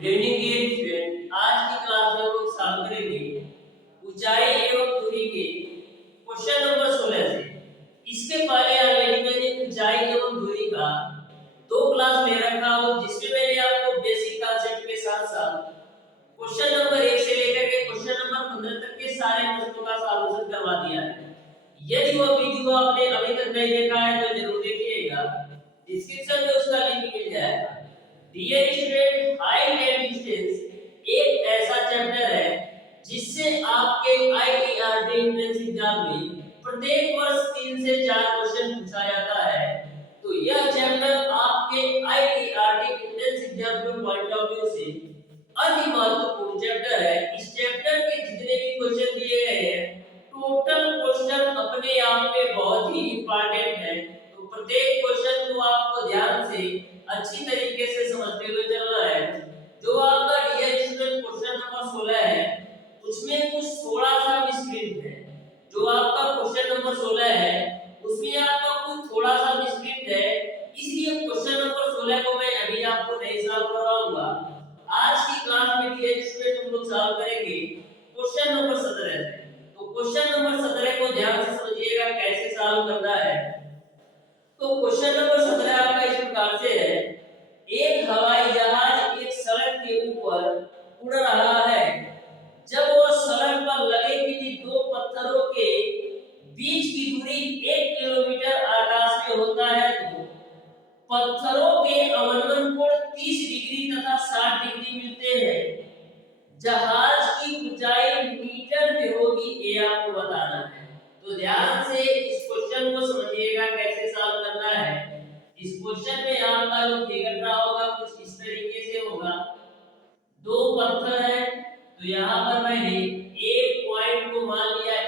Evening dear student, आज की class में हम लोग सॉल्व करेंगे ऊंचाई एवं दूरी के क्वेश्चन नंबर 16 से। इसके पहले ऑलरेडी मैंने ऊंचाई एवं दूरी का दो क्लास ले रखा हो, जिसमें मैंने आपको बेसिक कॉन्सेप्ट के साथ साथ क्वेश्चन नंबर 1 से लेकर के क्वेश्चन नंबर 15 तक के सारे प्रश्नों का सॉल्यूशन करवा दिया है। यदि वो वीडियो आपने अभी तक नहीं देखा है तो जरूर देखिएगा, डिस्क्रिप्शन में उसका लिंक मिल जाएगा। Dear student, height and distance एक ऐसा चैप्टर है जिससे आपके आईईआरटी एंट्रेंस एग्जाम में प्रत्येक वर्ष 3 से 4 क्वेश्चन पूछा जाता है। तो यह चैप्टर आपके आईईआरटी एंट्रेंस एग्जाम के पॉइंट ऑफ व्यू से अति महत्वपूर्ण चैप्टर है। इस चैप्टर के जितने भी क्वेश्चन दिए गए हैं, टोटल क्वेश्चन अपने आप में बहुत ही इंपॉर्टेंट है। तो प्रत्येक क्वेश्चन को आपको ध्यान से अच्छी तरीके से समझते हुए चलना है। जो आपका डियर स्टूडेंट क्वेश्चन नंबर 16 है, उसमें कुछ थोड़ा सा मिसप्रिंट है। जो आपका क्वेश्चन नंबर 16 है उसमें आपका कुछ थोड़ा सा मिसप्रिंट है, इसलिए क्वेश्चन नंबर 16 को मैं अभी आपको नहीं सॉल्व करवाऊंगा। आज की क्लास में डियर स्टूडेंट हम लोग सॉल्व करेंगे क्वेश्चन नंबर 17 से। तो क्वेश्चन नंबर 17 को ध्यान से समझिएगा कैसे सॉल्व करना है। तो क्वेश्चन नंबर 17 आपका इस प्रकार से है, एक हवाई जहाज एक सड़क के ऊपर उड़ रहा है। जब वह सड़क पर लगे किसी दो पत्थरों के बीच की दूरी 1 किलोमीटर आकाश में होता है, तो पत्थरों के अवनमन कोण 30 डिग्री तथा 60 डिग्री मिलते हैं। जहाज की ऊंचाई मीटर में होगी, ये आपको बताना है। तो ध्यान से इस क्वेश्चन को समझिएगा कैसे सॉल्व करना है। इस क्वेश्चन में आपका जो फिगर रहा होगा कुछ इस तरीके से होगा। दो पत्थर है, तो यहाँ पर मैंने एक पॉइंट को मान लिया,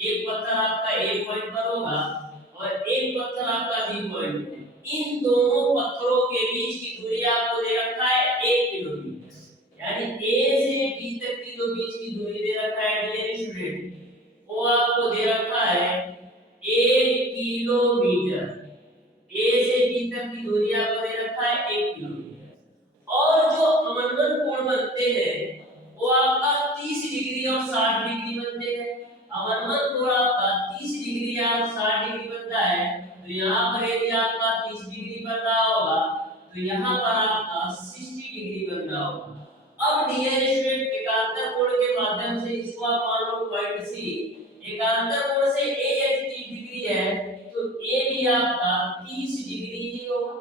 एक पत्थर आपका ए पॉइंट पर होगा और एक पत्थर आपका बी पॉइंट है। इन दोनों पत्थरों के बीच की दूरी आपको दे रखा है 1 किलोमीटर, यानी ए से बी तक की जो बीच की दूरी दे रखा है डियर स्टूडेंट, वो आपको दे रखा है 1 किलोमीटर। ए से बी तक की दूरी आपको दे रखा है 1 किलोमीटर। और जो अवनमन कोण बनते हैं वो आपका 30 डिग्री और 60 डिग्री बनते हैं। अवनमन कोण आपका 30 डिग्री और 60 डिग्री बनता है। तो यहाँ पर यदि आपका 30 डिग्री बन रहा होगा तो यहाँ पर आपका 60 डिग्री बन रहा होगा। अब डियर स्टूडेंट, एकांतर कोण के माध्यम से इसको आप मान लो पॉइंट सी, एकांतर कोण से ए यदि 30 डिग्री है तो ए भी आपका 30 डिग्री ही होगा।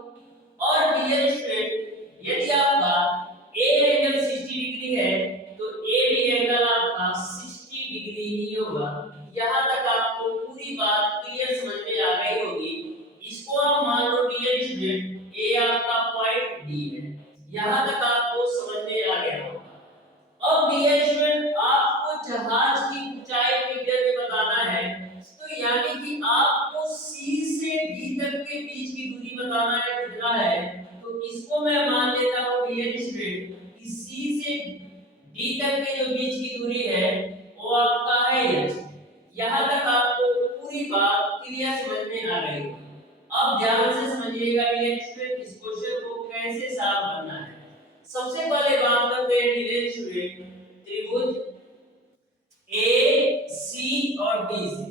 और डियर स्टूडेंट, यदि आपका ए एंगल 60 डिग्री है तो ए भी एंगल आपका 60 डिग्री ही होगा। यहाँ तक आपको पूरी बात क्लियर समझ में आ गई होगी। इसको आप मान लो डियर स्टूडेंट ए आपका पॉइंट डी है। यहाँ तक आपको समझ में आ गया होगा। अब डियर स्टूडेंट, आपको जहाज की ऊंचाई मीटर में बताना है, तो यानी कि आपको सी से डी तक के बीच की दूरी बताना है कितना है। तो इसको मैं मान लेता हूं डियर स्टूडेंट कि सी से डी तक के जो बीच की दूरी है वो आपका है h। यहां तक आपको पूरी बात क्लियर समझ में आ गई। अब ध्यान से समझिएगा डियर स्टूडेंट, इस क्वेश्चन को कैसे सॉल्व करना है। सबसे पहले बात करते हैं डियर स्टूडेंट त्रिभुज ए सी और डी से।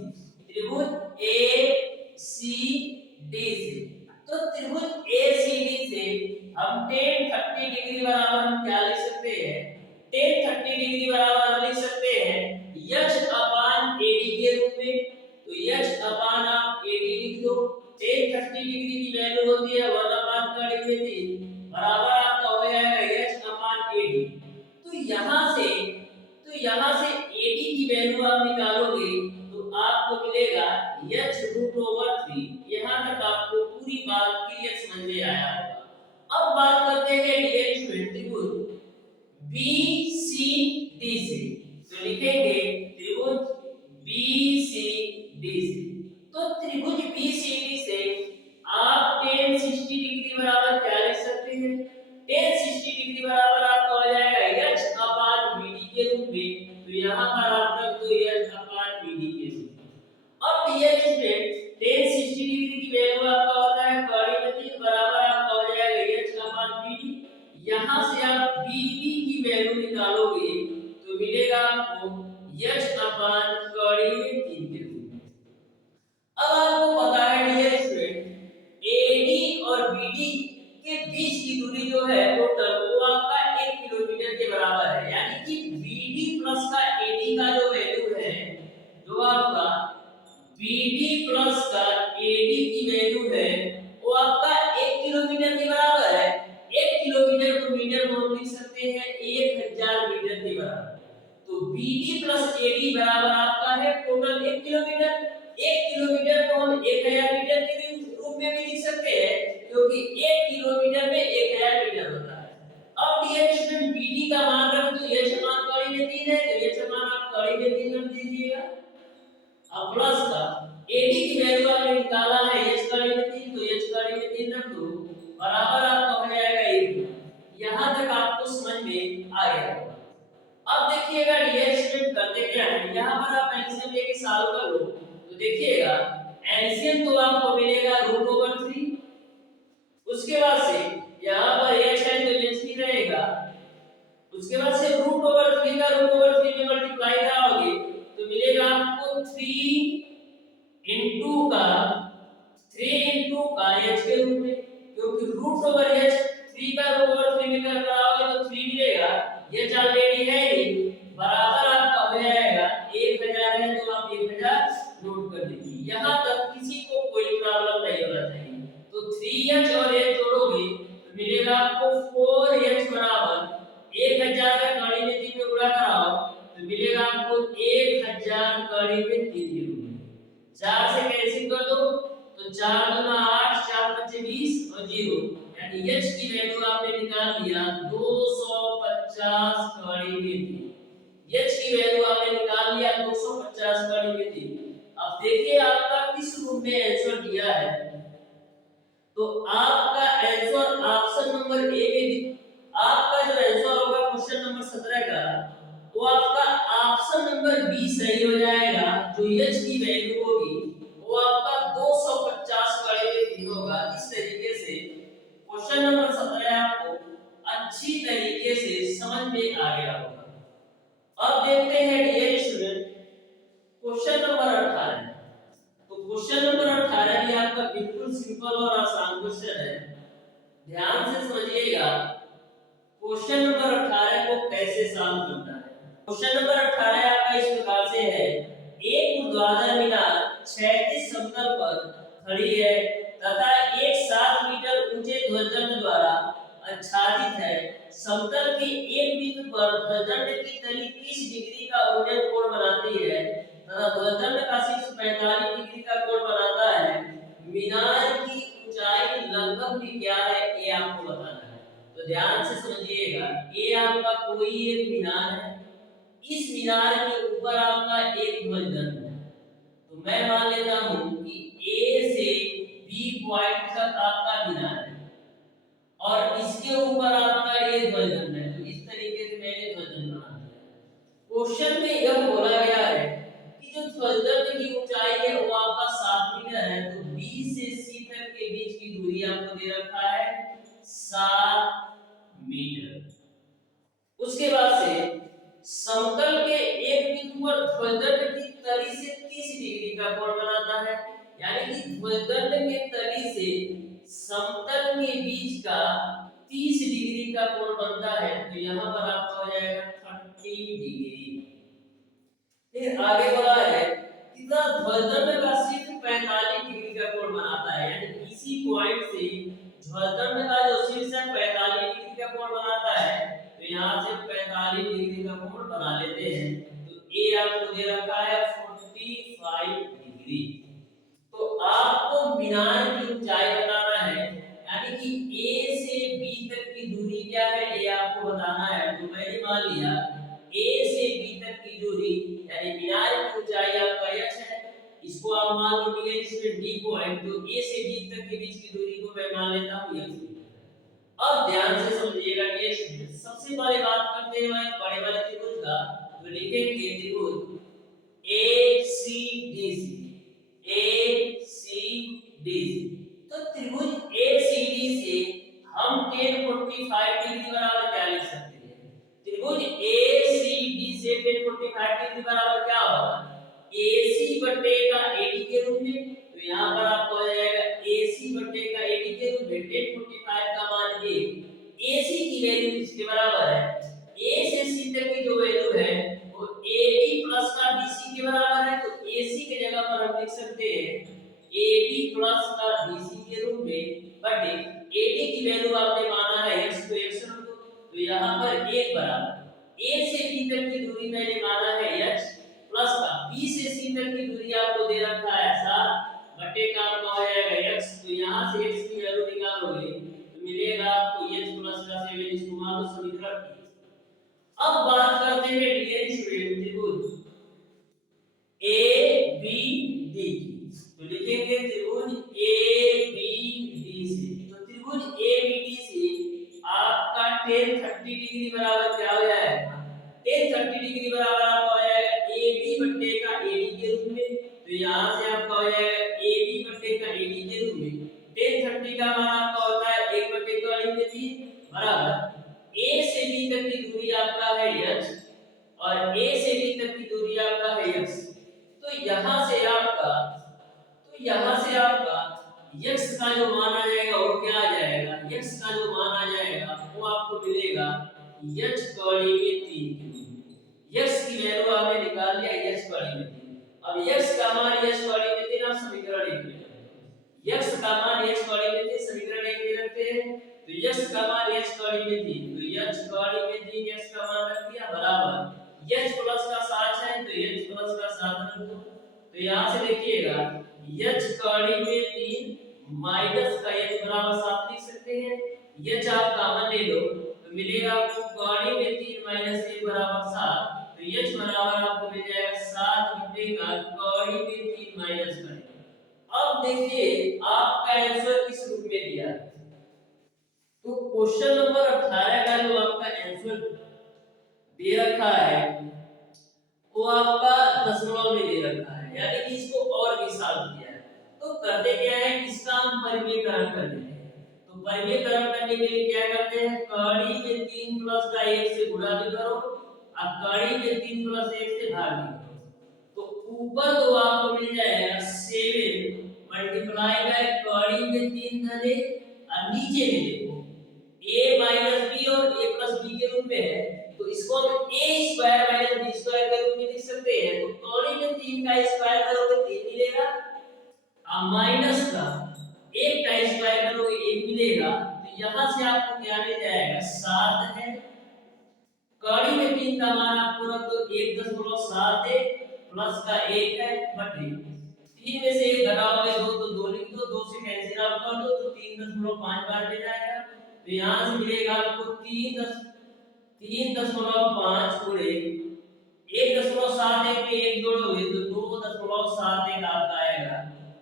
त्रिभुज ए सी डी से, तो त्रिभुज ए सी डी से हम tan 30 डिग्री बराबर हम क्या लिख सकते हैं, tan 30 डिग्री बराबर हम लिख सकते हैं h अपान AD के रूप में। तो h अपान आप AD लिख दो। tan 30 डिग्री की वैल्यू होती है 1 अपान का डिग्री 3 बराबर आपका हो जाएगा h अपान AD। तो यहाँ से AD की वैल्यू आप निकालोगे तो आपको मिलेगा h√3। यहाँ तक आपको पूरी बात क्लियर समझ में आया होगा। अब बात करते हैं डियर स्टूडेंट त्रिभुज BCD से। तो लिखेंगे त्रिभुज BCD से। तो त्रिभुज BCD से आप tan 60 डिग्री बराबर क्या लिख सकते हैं, tan 60 डिग्री बराबर आपका हो जाएगा h अपान BD के रूप में। तो यहाँ पर आप रख दो h अपान BD के रूप में। अब डियर स्टूडेंट, tan 60 डिग्री की वैल्यू आपका होता है कड़ी में 3 बराबर आपका हो जाएगा h अपान BD। यहाँ से आप BD वैल्यू निकालोगे तो मिलेगा आपको h अपान कड़ी में 3 के रूप में। अब आपको पता है डियर स्टूडेंट AD और BD के बीच की दूरी जो है टोटल वो आपका 1 किलोमीटर के बराबर है, यानी कि BD प्लस का AD का जो वैल्यू है, जो आपका BD प्लस का AD की वैल्यू है वो आपका 1 किलोमीटर के बराबर है। 1 किलोमीटर को मीटर में हम लिख सकते हैं 1000 मीटर के बराबर। तो BD प्लस AD बराबर आपका है टोटल 1 किलोमीटर। 1 किलोमीटर को हम 1000 मीटर के रूप में भी लिख सकते हैं, क्योंकि 1 किलोमीटर में 1000 मीटर होता है। अब डियर स्टूडेंट BD का मान रख दो, h मान कड़ी में 3 है तो h मान आप कड़ी में 3 रख दीजिएगा। अब प्लस का AD की वैल्यू आपने निकाला है h कड़ी में 3, तो h कड़ी में 3 रख दो, बराबर आपका हो जाएगा 1। यहां तक आपको समझ में आ गया होगा। अब देखिएगा डियर स्टूडेंट करते क्या है, यहां पर आप एलसीएम लेके सॉल्व कर लो तो देखिएगा एलसीएम तो आपको मिलेगा √3। उसके बाद से यहां पर h है तो h ही रहेगा। उसके बाद से √3 का √3 में मल्टीप्लाई कराओगे तो मिलेगा आपको 3 का h के रूप में, क्योंकि √h 3 का √3 में कराओगे तो 3 मिलेगा। ये ऑलरेडी है ही, बराबर आपका हो जाएगा 1000 है तो आप 1000 नोट कर लीजिए। यहां तक किसी को कोई प्रॉब्लम नहीं होना चाहिए। तो 3h और h जोड़ोगे तो मिलेगा आपको 4h बराबर 1000 का कड़ी में 3 में गुणा कराओ तो मिलेगा आपको 1000 कड़ी में 3 के रूप में। 4 से कैंसिल कर दो तो 4 दूना 8, 4 5 20 और 0, यानी h की वैल्यू आपने निकाल लिया 250 कड़ी में 3। h की वैल्यू आपने निकाल लिया 250 कड़ी में 3। अब देखिए आपका किस रूप में आंसर दिया है, तो आपका आंसर ऑप्शन नंबर ए में आपका जो आंसर होगा क्वेश्चन नंबर 17 का वो आपका ऑप्शन नंबर बी सही हो जाएगा। जो h की वैल्यू होगी वो आपका 250 कड़ी में 3 होगा। इस तरीके से क्वेश्चन नंबर 17 आपको अच्छी तरीके से समझ में आ गया होगा। अब देखते हैं डियर स्टूडेंट क्वेश्चन नंबर 18। तो क्वेश्चन नंबर 18 भी आपका बिल्कुल सिंपल और आसान क्वेश्चन है, ध्यान से समझिएगा क्वेश्चन नंबर 18 को कैसे सॉल्व करना है। क्वेश्चन नंबर 18 आपका इस प्रकार से है, एक ऊर्ध्वाधर मीनार क्षैतिज समतल पर खड़ी है तथा एक 7 मीटर ऊंचे ध्वजदंड द्वारा आच्छादित है। समतल के एक बिंदु पर ध्वजदंड की तली 30 डिग्री का उन्नयन कोण बनाती है तथा ध्वजदंड का शीर्ष 45 डिग्री का कोण बनाता है। मीनार की ऊंचाई लगभग भी क्या है ये आपको बताना है। तो ध्यान से समझिएगा, ये आपका कोई एक मीनार है, इस मीनार के ऊपर आपका एक ध्वजदंड है। तो मैं मान लेता हूं कि A से B पॉइंट तक आपका मीनार है और इसके ऊपर आपका ये ध्वजदंड है। तो इस तरीके से मैंने ध्वजदंड बना दिया। क्वेश्चन में यह बोला गया है कि जो ध्वजदंड की ऊंचाई है वो आपका 7 मीटर है, तो B से C तक के बीच की दूरी आपको दे रखा है 7 मीटर। उसके बाद से समतल के एक बिंदु पर ध्वजदंड की तली से 30 डिग्री का कोण बनाता है, यानी कि ध्वजदंड के तली से समतल के बीच का 30 डिग्री का कोण बनता है। तो यहाँ पर आपका हो जाएगा 30 डिग्री। फिर आगे बोला है कितना ध्वजदंड का शीर्ष 45 डिग्री का कोण बनाता है, यानी इसी पॉइंट से ध्वजदंड का जो शीर्ष है 45 डिग्री का कोण बनाता है। तो यहाँ से 45 डिग्री का कोण बना लेते हैं। तो ए आपको दे रखा है 45 डिग्री। तो आपको मीनार की ऊंचाई बताना है, यानी कि ए से बी तक की दूरी क्या है ये आपको बताना है। तो मैंने मान लिया ए से बी तक की दूरी यानी मीनार की ऊंचाई आपका h है, इसको आप मान लो मिले इसमें d पॉइंट, तो a से b तक के बीच की दूरी को मैं मान लेता हूं x। अब ध्यान से समझिएगा ये सबसे पहले बात करते हैं भाई बड़े वाले त्रिभुज का। तो लिखेंगे त्रिभुज ACDC। तो त्रिभुज ACD से हम tan 45 डिग्री बराबर क्या लिख सकते हैं? त्रिभुज 45 डिग्री बराबर क्या होगा AC बटे का AD के रूप में। तो यहाँ पर आपको हो जाएगा AC बटे का AD के रूप में 1045 का मान 1। AC की वैल्यू इसके बराबर है A से C तक की जो वैल्यू है वो AD प्लस का BC के बराबर है। तो AC की जगह पर हम लिख सकते हैं AD प्लस का BC के रूप में बटे AD की वैल्यू आपने माना है x को x रख दो। तो यहाँ पर 1 बराबर A से B तक की दूरी मैंने माना है h प्लस का B से C तक की दूरी आपको दे रखा है 7 बटे का आपका हो जाएगा x। तो यहाँ से x की वैल्यू निकालोगे तो मिलेगा आपको h प्लस का 7 इसको मान लो समीकरण 30। अब बात करते हैं डियर स्टूडेंट त्रिभुज ABD की। तो लिखेंगे त्रिभुज ABD से। तो त्रिभुज ABD से आपका tan 30 डिग्री बराबर क्या हो जाएगा tan 30 डिग्री बराबर आपका हो जाएगा AB बटे का AD के रूप में। तो यहाँ से आपका हो जाएगा AB बटे का AD के रूप में tan 30 का मान आपका होता है 1 बटे का 3 बराबर A से B तक की दूरी आपका है h और A से B तक की दूरी आपका है x। तो यहाँ से आपका x का जो मान आ जाएगा वो क्या आ जाएगा x का जो मान आ जाएगा वो आपको मिलेगा h कौड़ी में 3 के रूप में। x की वैल्यू आपने निकाल लिया h कौड़ी में 3। अब x का मान h कौड़ी में 3 आप समीकरण 1 में x का मान h कौड़ी में 3 समीकरण 1 में रखते हैं। तो x का मान h कौड़ी में 3 तो h कौड़ी में 3 x का मान रख दिया बराबर h प्लस का 7 है तो h प्लस का 7 रख दो। तो यहाँ से देखिएगा h कौड़ी में 3 माइनस का h बराबर 7 लिख सकते हैं। h आप कॉमन ले लो तो मिलेगा आपको कौड़ी में 3 माइनस 1 बराबर 7। तो h बराबर आपको मिल जाएगा 7 बटे का कौड़ी में 3 माइनस का। अब देखिए आपका आंसर किस रूप में दिया है। तो क्वेश्चन नंबर 18 का जो आपका आंसर दे रखा है वो आपका दशमलव में दे रखा है यानी कि इसको और विशाल किया है। तो करते क्या है इसका हम परिमेयकरण कर देते हैं। तो परिमेयकरण करने के लिए क्या करते हैं कौड़ी में 3 प्लस का 1 से गुणा भी करो और कौड़ी में 3 प्लस 1 से भाग भी करो। तो ऊपर तो आपको मिल जाएगा 7 मल्टीप्लाई बाय कौड़ी में 3 धने और नीचे में देखो a माइनस b और a प्लस b के रूप में है। तो इसको हम a square minus b square के रूप में लिख सकते हैं। तो कौड़ी में 3 का स्क्वायर करोगे 3 मिलेगा और माइनस का 1 का स्क्वायर करोगे 1 मिलेगा। तो यहाँ से आपको क्या मिल जाएगा 7 है। कौड़ी में 3 का मान आपको रख दो 1.7 है प्लस का 1 है बटे 3 में से 1 घटाओगे 2 तो 2 लिख दो 2 से कैंसिल आउट कर दो तो 3.5 बार मिल जाएगा। तो यहाँ से मिलेगा आपको 3.5 गुणे 1.71 पे 1 जोड़ोगे तो 2.71 आपका आएगा।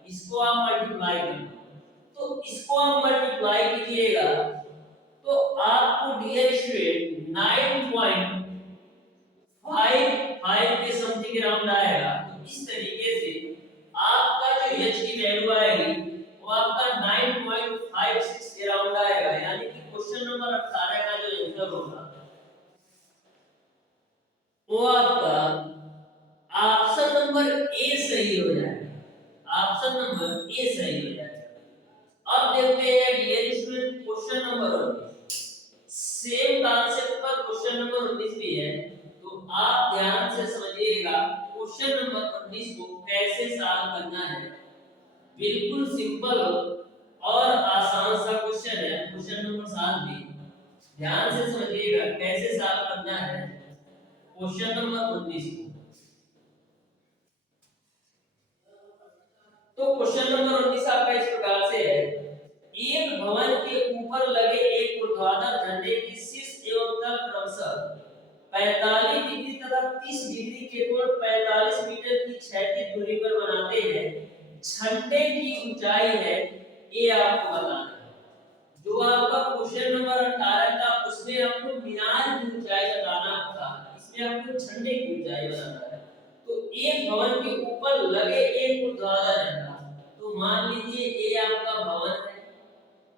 इसको आप मल्टीप्लाई कर दो। तो इसको आप मल्टीप्लाई कीजिएगा तो आपको डियर स्टूडेंट 9.55 के समथिंग अराउंड आएगा। तो इस तरीके से आपका जो h की वैल्यू आएगी वो आपका 9.56 अराउंड आएगा। यानी कि क्वेश्चन नंबर 18 का जो आंसर होगा वो आपका ऑप्शन नंबर ए सही हो जाएगा। ऑप्शन नंबर ए सही हो जाएगा। अब देखते हैं dear student question number 19। Same concept पर क्वेश्चन नंबर 19 भी है तो आप ध्यान से समझिएगा क्वेश्चन नंबर 19 को कैसे सॉल्व करना है। बिल्कुल सिंपल और आसान सा क्वेश्चन है। क्वेश्चन नंबर 7 भी ध्यान से समझिएगा कैसे सॉल्व करना है क्वेश्चन नंबर 19 को। तो क्वेश्चन नंबर 19 आपका इस प्रकार से है एक भवन के ऊपर लगे एक ऊर्ध्वाधर झंडे की शीर्ष एवं तल क्रमशः 45 डिग्री तथा 30 डिग्री के कोण 45 मीटर की क्षैतिज दूरी पर बनाते हैं। झंडे की ऊंचाई है ये आपको बताना है। जो आपका क्वेश्चन नंबर 18 था उसमें आपको मीनार की ऊंचाई बताना था, इसमें आपको झंडे की ऊंचाई बताना है। तो एक भवन के ऊपर लगे एक ऊर्ध्वाधर झंडा, तो मान लीजिए ये आपका भवन है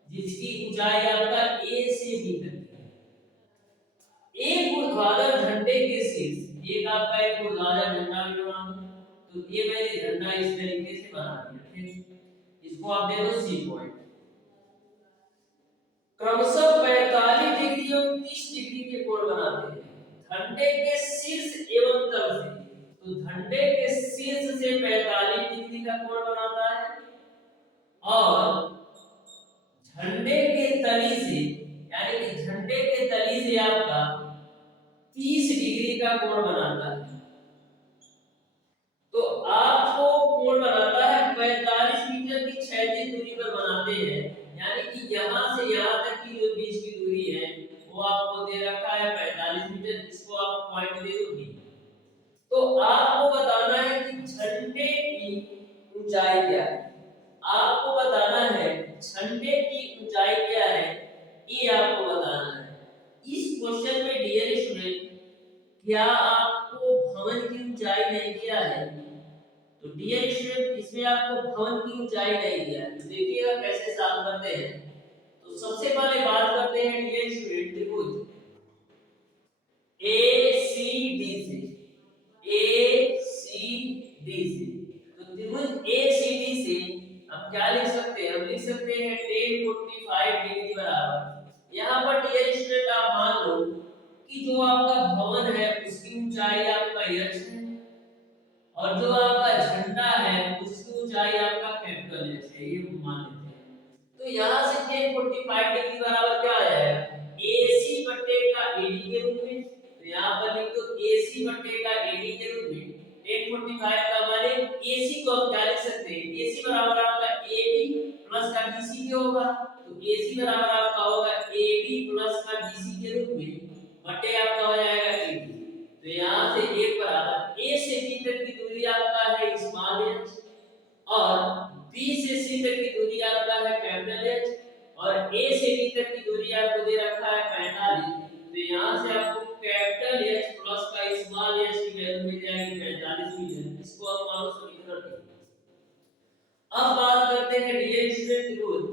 जिसकी ऊंचाई आपका a से b तक है। एक उत्पादन झंडे के शीर्ष एक आपका एक ऊर्ध्वाधर झंडा भी बना दो, तो ये मैंने झंडा इस तरीके से बना दिया, ठीक। इसको आप देखो सी पॉइंट। क्रमशः 45 डिग्री और 30 डिग्री के कोण बनाते हैं झंडे के शीर्ष एवं तल से। तो झंडे के शीर्ष से 45 डिग्री का कोण बनाता है और झंडे के तली से, यानी कि झंडे के तली से आपका 30 डिग्री का कोण बनाता है। तो आपको कोण बनाता है 45 मीटर की क्षैतिज दूरी पर बनाते हैं, यानी कि यहां से यहां तक की जो बीच की दूरी है वो आपको दे रखा है 45 मीटर, इसको आप पॉइंट दे दोगे। तो आपको बताना है कि झंडे की ऊंचाई क्या है, आपको बताना है झंडे की ऊंचाई क्या है, ये आपको बताना है। इस क्वेश्चन में डियर स्टूडेंट क्या आपको भवन की ऊंचाई नहीं दिया है, तो डियर स्टूडेंट इसमें आपको भवन की ऊंचाई नहीं दिया है, तो देखिएगा कैसे सॉल्व करते हैं। तो सबसे पहले बात करते हैं डियर स्टूडेंट त्रिभुज ACD से, ACD से। तो त्रिभुज ACD से हम क्या लिख सकते हैं, हम लिख सकते हैं tan 45 डिग्री बराबर, यहाँ पर डियर स्टूडेंट आप मान लो कि जो आपका भवन है उसकी ऊंचाई आपका h है और जो आपका झंडा है उसकी ऊंचाई आपका कैपिटल H है, ये मान लेते हैं। तो यहाँ से tan 45 डिग्री बराबर क्या आ जाएगा, AC बट्टे का AD के रूप में। तो यहाँ पर लिख दो AC बट्टे का AD के रूप में। tan 45 का माने AC को हम क्या लिख सकते हैं, AC बराबर आपका AB प्लस का BC क्या होगा, तो AC बराबर आपका होगा AB प्लस का BC के रूप में बटे आपका हो जाएगा AD। तो यहाँ से एक बराबर A से B तक की दूरी आपका है स्मॉल h और B से C तक की दूरी आपका है कैपिटल H और A से B तक की दूरी आपको दे रखा है 45। तो यहाँ से आपको कैपिटल H प्लस का स्मॉल h की वैल्यू मिल जाएगी 45 मीटर, इसको हम मानो समीकरण लिखेंगे। अब बात करते हैं डियर स्टूडेंट त्रिभुज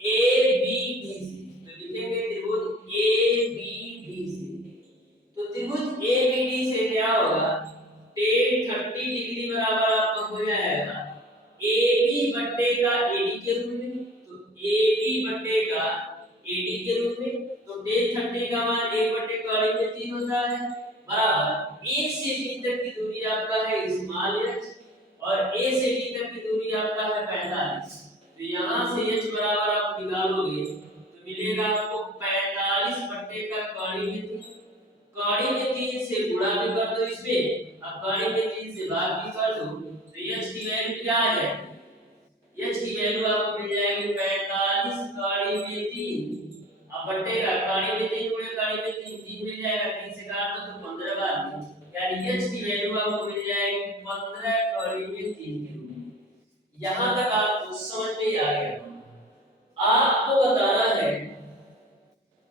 ABD से, तो लिखेंगे त्रिभुज ABD से। तो त्रिभुज ABD से क्या होगा, tan 30 डिग्री बराबर आपका हो जाएगा AB बट्टे का AD के रूप में। तो AB बट्टे का AD के रूप में, तो tan 30 का मान 1 बट्टे का AD में 3 होता है बराबर A से B तक की दूरी आपका है स्मॉल h और A से B तक की दूरी आपका है 45। तो यहाँ से h बराबर आप निकालोगे तो मिलेगा आपको 45 बट्टे का कड़ी में 3, कड़ी में 3 से गुणा भी कर दो इसमें, अब कड़ी में 3 से भाग भी कर दो, तो h की वैल्यू क्या आ जाएगी, h की वैल्यू आपको मिल जाएगी 45 कड़ी में 3 अब बट्टे का कड़ी में 3 गुणे कड़ी में 3 3 मिल जाएगा, 3 से काट दो तो 15 बार, यानी h की वैल्यू आपको मिल जाएगी 15 कड़ी में 3 के रूप में। यहां तक आपको समझ में आ गया। आपको बताना है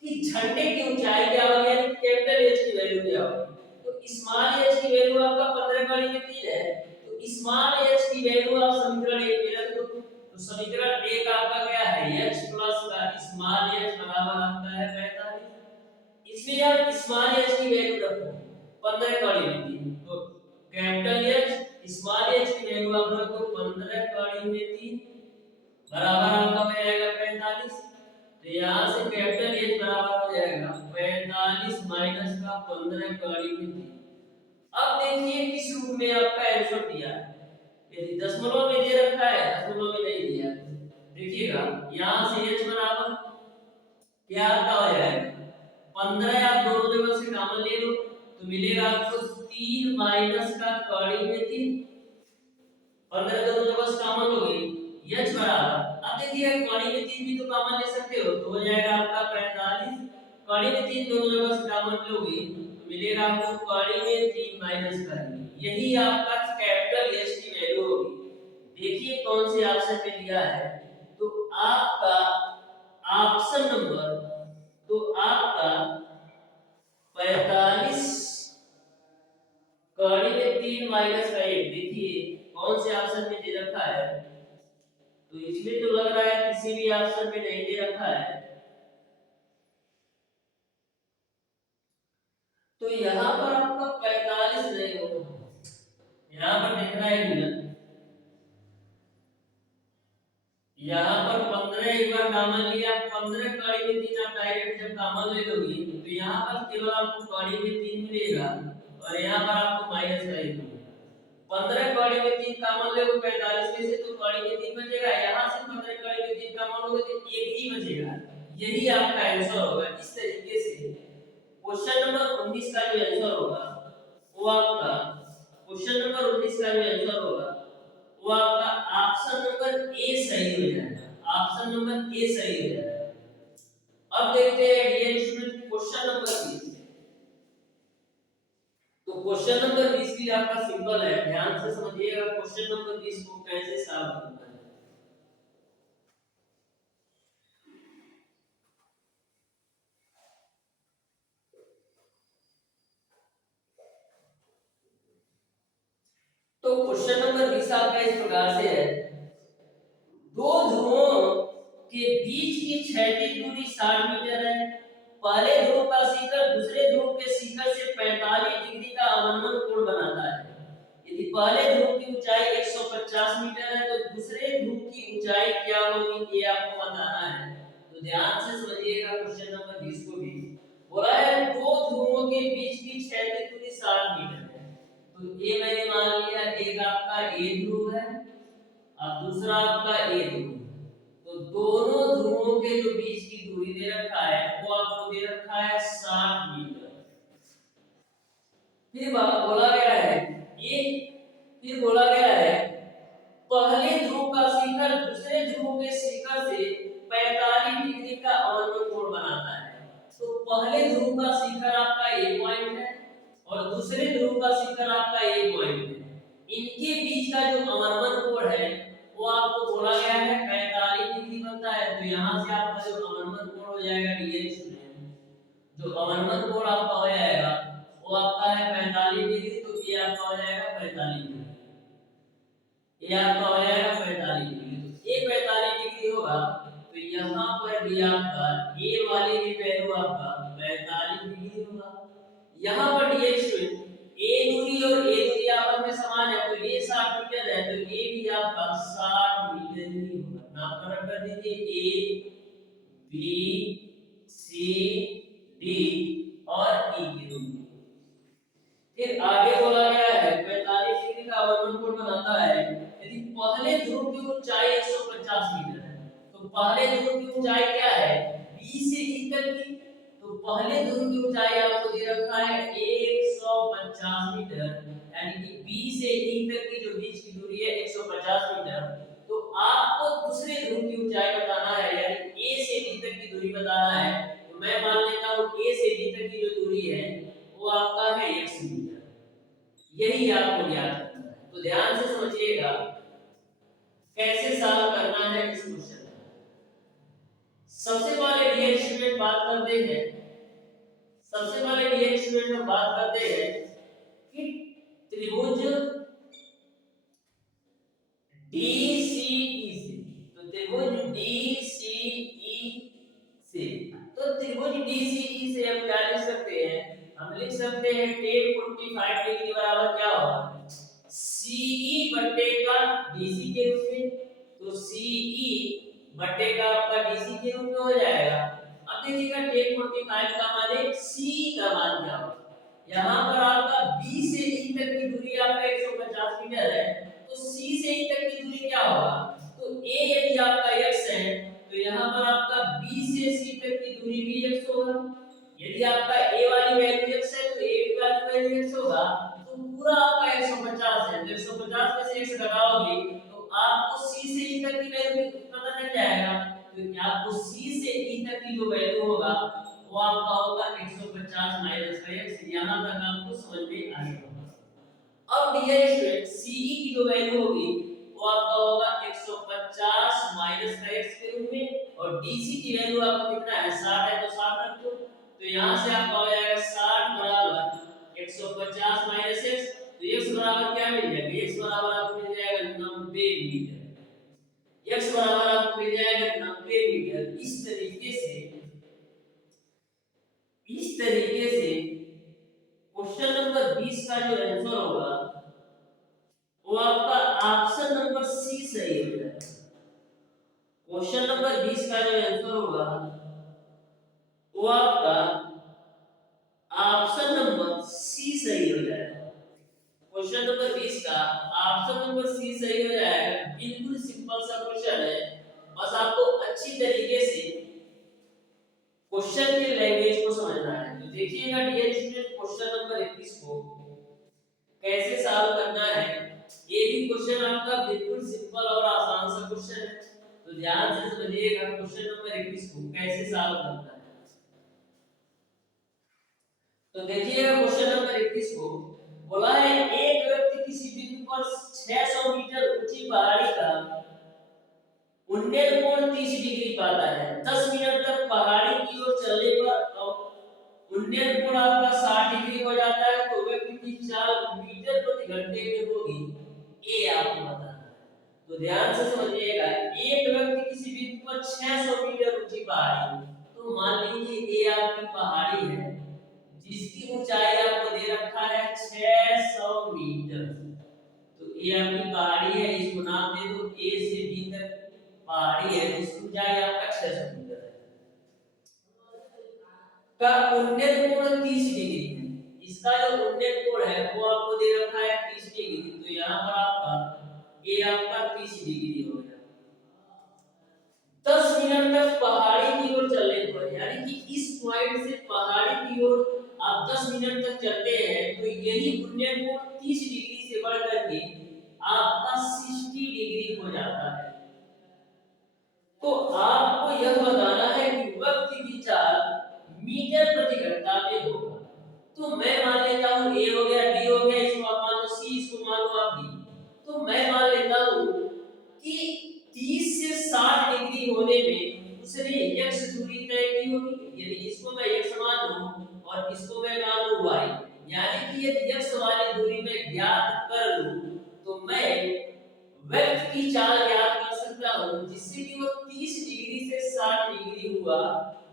कि झंडे की ऊंचाई क्या होगी, यानी कैपिटल H की वैल्यू क्या होगी। तो स्मॉल h की वैल्यू आपका 15 कड़ी में 3 है, तो स्मॉल h की वैल्यू आप समीकरण 1 में रख दो। तो समीकरण 1 आपका क्या है, h प्लस का स्मॉल h बराबर आता है 45। इसमें आप स्मॉल h की वैल्यू रखो 15 कड़ी में 3, तो कैपिटल H स्मॉल h की वैल्यू आप रखो 15 कड़ी में 3 बराबर आपका हो जाएगा 45। तो यहाँ से कैपिटल H बराबर हो जाएगा 45 माइनस का 15 कड़ी में 3। अब देखिए किस रूप में आपका आंसर दिया है, यदि दशमलव में दे रखा है, दशमलव में नहीं दिया, देखिएगा यहाँ से h बराबर क्या आता हो जाएगा 15, आप दोनों जगह से कॉमन ले लो तो मिलेगा आपको 3 माइनस का कड़ी में 3, 15 दोनों जगह से कॉमन हो गई, h बराबर अब देखिए कड़ी में 3 भी तो कॉमन ले सकते हो, तो हो जाएगा आपका 45 कड़ी में 3 दोनों जगह से कॉमन लोगे तो मिलेगा आपको कड़ी में 3 माइनस कड़ी, यही आपका कैपिटल H की वैल्यू होगी। देखिए कौन से ऑप्शन में दिया है, तो आपका ऑप्शन नंबर, तो आपका 45 कड़ी में 3 माइनस का 1, देखिए कौन से ऑप्शन में दे रखा है, तो इसमें तो लग रहा है किसी भी ऑप्शन में नहीं दे रखा है। तो यहाँ पर आपका 45 नहीं होगा, यहाँ पर देखना है मिनट, यहाँ पर 15 एक बार कॉमन लिया, 15 कड़ी में 3 आप डायरेक्ट जब कॉमन ले लोगे तो यहाँ पर केवल आपको कड़ी में 3 मिलेगा और यहाँ पर आपको माइनस का 1 मिलेगा। 15 कड़ी में 3 कॉमन ले लो 45 में से तो कड़ी में 3 बचेगा, यहाँ से 15 कड़ी में 3 कॉमन लोगे तो 1 ही बचेगा। यही आपका आंसर होगा। इस तरीके से क्वेश्चन नंबर 19 का जो आंसर होगा वो आपका क्वेश्चन नंबर 19 का जो आंसर होगा वो आपका ऑप्शन नंबर ए सही हो जाएगा। ऑप्शन नंबर ए सही हो जाएगा। अब देखते हैं डियर स्टूडेंट क्वेश्चन नंबर 20। तो क्वेश्चन नंबर 20 भी आपका सिंपल है, ध्यान से समझिएगा क्वेश्चन नंबर 20 को कैसे सॉल्व करना है। तो क्वेश्चन नंबर 20 आपका इस प्रकार से है, दो ध्रुवों के बीच की क्षैतिज दूरी 60 मीटर है। पहले ध्रुव का शिखर दूसरे ध्रुव के शिखर से 45 डिग्री का अवनमन कोण बनाता है। यदि पहले ध्रुव की ऊंचाई 150 मीटर है तो दूसरे ध्रुव की ऊंचाई क्या होगी, ये आपको बताना है। तो ध्यान से समझिएगा क्वेश्चन नंबर 20 को भी। बोला है दो ध्रुवों के बीच की क्षैतिज दूरी 60 मीटर है। तो ये मैंने मान लिया एक आपका ए ध्रुव है और दूसरा आपका ए ध्रुव। तो दोनों ध्रुवों के जो बीच की दूरी दे रखा है वो आपको दे रखा है 60 मीटर। फिर बोला गया है ये फिर बोला गया है पहले ध्रुव का शिखर दूसरे ध्रुव के शिखर से 45 डिग्री का अवनमन कोण बनाता है। तो पहले ध्रुव का शिखर आपका ए पॉइंट है और दूसरे ध्रुव का शिखर आपका ए पॉइंट है। इनके बीच का जो अवनमन कोण है वो आपको बोला गया है 45 डिग्री बनता है। तो यहाँ से आपका जो अवनमन कोण हो जाएगा डियर स्टूडेंट, जो अवनमन कोण आपका हो जाएगा वो आपका है 45 डिग्री। तो ये आपका हो जाएगा 45 डिग्री, ये आपका हो जाएगा 45 डिग्री। तो ये 45 डिग्री होगा तो यहाँ पर भी आपका ए वाले की वैल्यू आपका 45 डिग्री होगा। यहाँ पर डियर स्टूडेंट ए दूरी और ए दूरी आपस में समान है तो ये 60 मीटर है तो ए भी आपका 60 मीटर ही होगा। नामकरण कर दीजिए ए बी सी डी और ई की दूरी। फिर आगे बोला गया है 45 डिग्री का अवनमन कोण बनाता है यदि पहले ध्रुव की ऊंचाई 150 मीटर है। तो पहले ध्रुव की ऊंचाई क्या है बी से ई तक की। तो पहले ध्रुव की ऊंचाई आपको दे रखा है 150 मीटर, यानी कि बी से ई तक की जो बीच की दूरी है 150 मीटर। तो आपको दूसरे ध्रुव की ऊंचाई बताना है, यानी ए से बी तक की दूरी बताना है। तो मैं मान लेता हूं ए से बी तक की जो दूरी है वो आपका है 100 मीटर। यही आपको याद रखना है। तो ध्यान से समझिएगा कैसे सॉल्व करना है इस क्वेश्चन को। सबसे पहले डियर स्टूडेंट बात करते हैं सबसे पहले डियर स्टूडेंट हम बात करते हैं कि त्रिभुज DCE से। तो त्रिभुज DCE से तो त्रिभुज DCE से हम क्या लिख सकते हैं, हम लिख सकते हैं tan 45 डिग्री बराबर क्या होगा CE बट्टे का DC के रूप में। तो CE बट्टे का आपका DC के रूप में हो जाएगा। अब देखिएगा tan 45 का मान है CE का मान क्या होगा। यहाँ पर आपका B से E तक की दूरी आपका 150 मीटर है तो C से E तक की दूरी क्या होगा। तो A यदि आपका x है तो यहाँ पर आपका B से C तक की दूरी भी x होगा। यदि आपका A वाली वैल्यू x है तो A वाली वैल्यू x होगा। तो पूरा आपका 150 है, तो 150 में से x घटाओगे तो आपको C से E तक की वैल्यू पता चल जाएगा। तो आपको C से E तक की जो वैल्यू होगा वो आपका होगा 150 माइनस का x। यहाँ तक आपको समझ में आ गया होगा। अब डियर स्टूडेंट CE की जो वैल्यू होगी वो आपका होगा 150 माइनस का x के रूप में और DC की वैल्यू आपको कितना है 60 है तो 60 रख दो। तो यहाँ से आपका हो जाएगा 60 बराबर 150 माइनस x। तो x बराबर क्या मिल जाएगा, x बराबर आपको मिल जाएगा 90 मीटर। x बराबर आपको मिल जाएगा 90 मीटर। इस तरीके से का जो आंसर होगा वो आपका ऑप्शन नंबर सी सही हो जाएगा। क्वेश्चन नंबर 20 का जो आंसर होगा वो आपका ऑप्शन नंबर सी सही हो जाएगा। क्वेश्चन नंबर 20 का ऑप्शन नंबर सी सही हो जाएगा। बिल्कुल सिंपल सा क्वेश्चन है, बस आपको अच्छी तरीके से क्वेश्चन की लैंग्वेज को समझना है। तो देखिएगा डियर स्टूडेंट, क्वेश्चन नंबर 21 को कैसे सॉल्व करना है। ये भी क्वेश्चन आपका बिल्कुल सिंपल और आसान सा क्वेश्चन है, तो ध्यान से समझिएगा क्वेश्चन नंबर 21 को कैसे सॉल्व करना है। तो देखिएगा क्वेश्चन नंबर 21 को बोला है एक व्यक्ति किसी बिंदु पर 600 मीटर ऊंची पहाड़ी का उन्नयन कोण 30 डिग्री पाता है। 10 मिनट तक पहाड़ी की ओर चलने पर उन्नयन कोण आपका 60 डिग्री हो जाता है, तो व्यक्ति की चाल मीटर प्रति घंटे में होगी, ये आपको बताना है। तो ध्यान से समझिएगा, एक व्यक्ति किसी बिंदु पर 600 मीटर ऊंची पहाड़ी, तो मान लीजिए ये आपकी पहाड़ी है जिसकी ऊंचाई आपको दे रखा है 600 मीटर। तो ये आपकी पहाड़ी है, इसको नाम दे दो ए से बी तक पहाड़ी है जिसकी ऊंचाई आपका 600 मीटर है। का उन्नयन कोण 30 डिग्री है। इसका जो उन्नयन कोण है वो आपको दे रखा है 30 डिग्री, तो यहाँ पर आपका ये आपका 30 डिग्री हो गया। 10 मिनट तक पहाड़ी की ओर चलने पर, यानी कि इस पॉइंट से पहाड़ी की ओर आप 10 मिनट तक चलते हैं, तो यही उन्नयन कोण 30 डिग्री से बढ़ करके आपका 60 डिग्री हो जाता है। तो आपको यह बताना है कि वक्र की चाल मीटर प्रति घंटा में होगा। तो मैं मान लेता हूं ए हो गया, बी हो गया, इसको आप मान लो सी, इसको मान लो आप डी। तो मैं मान लेता हूं कि 30 से 60 डिग्री होने में उसने x दूरी तय की होगी। यदि इसको मैं x मान लूं और इसको मैं मान लूं y, यानी कि यदि x वाली दूरी में ज्ञात कर लूं तो मैं वक्र की चाल ज्ञात कर सकता हूं, जिससे कि वो 30 डिग्री से 60 डिग्री हुआ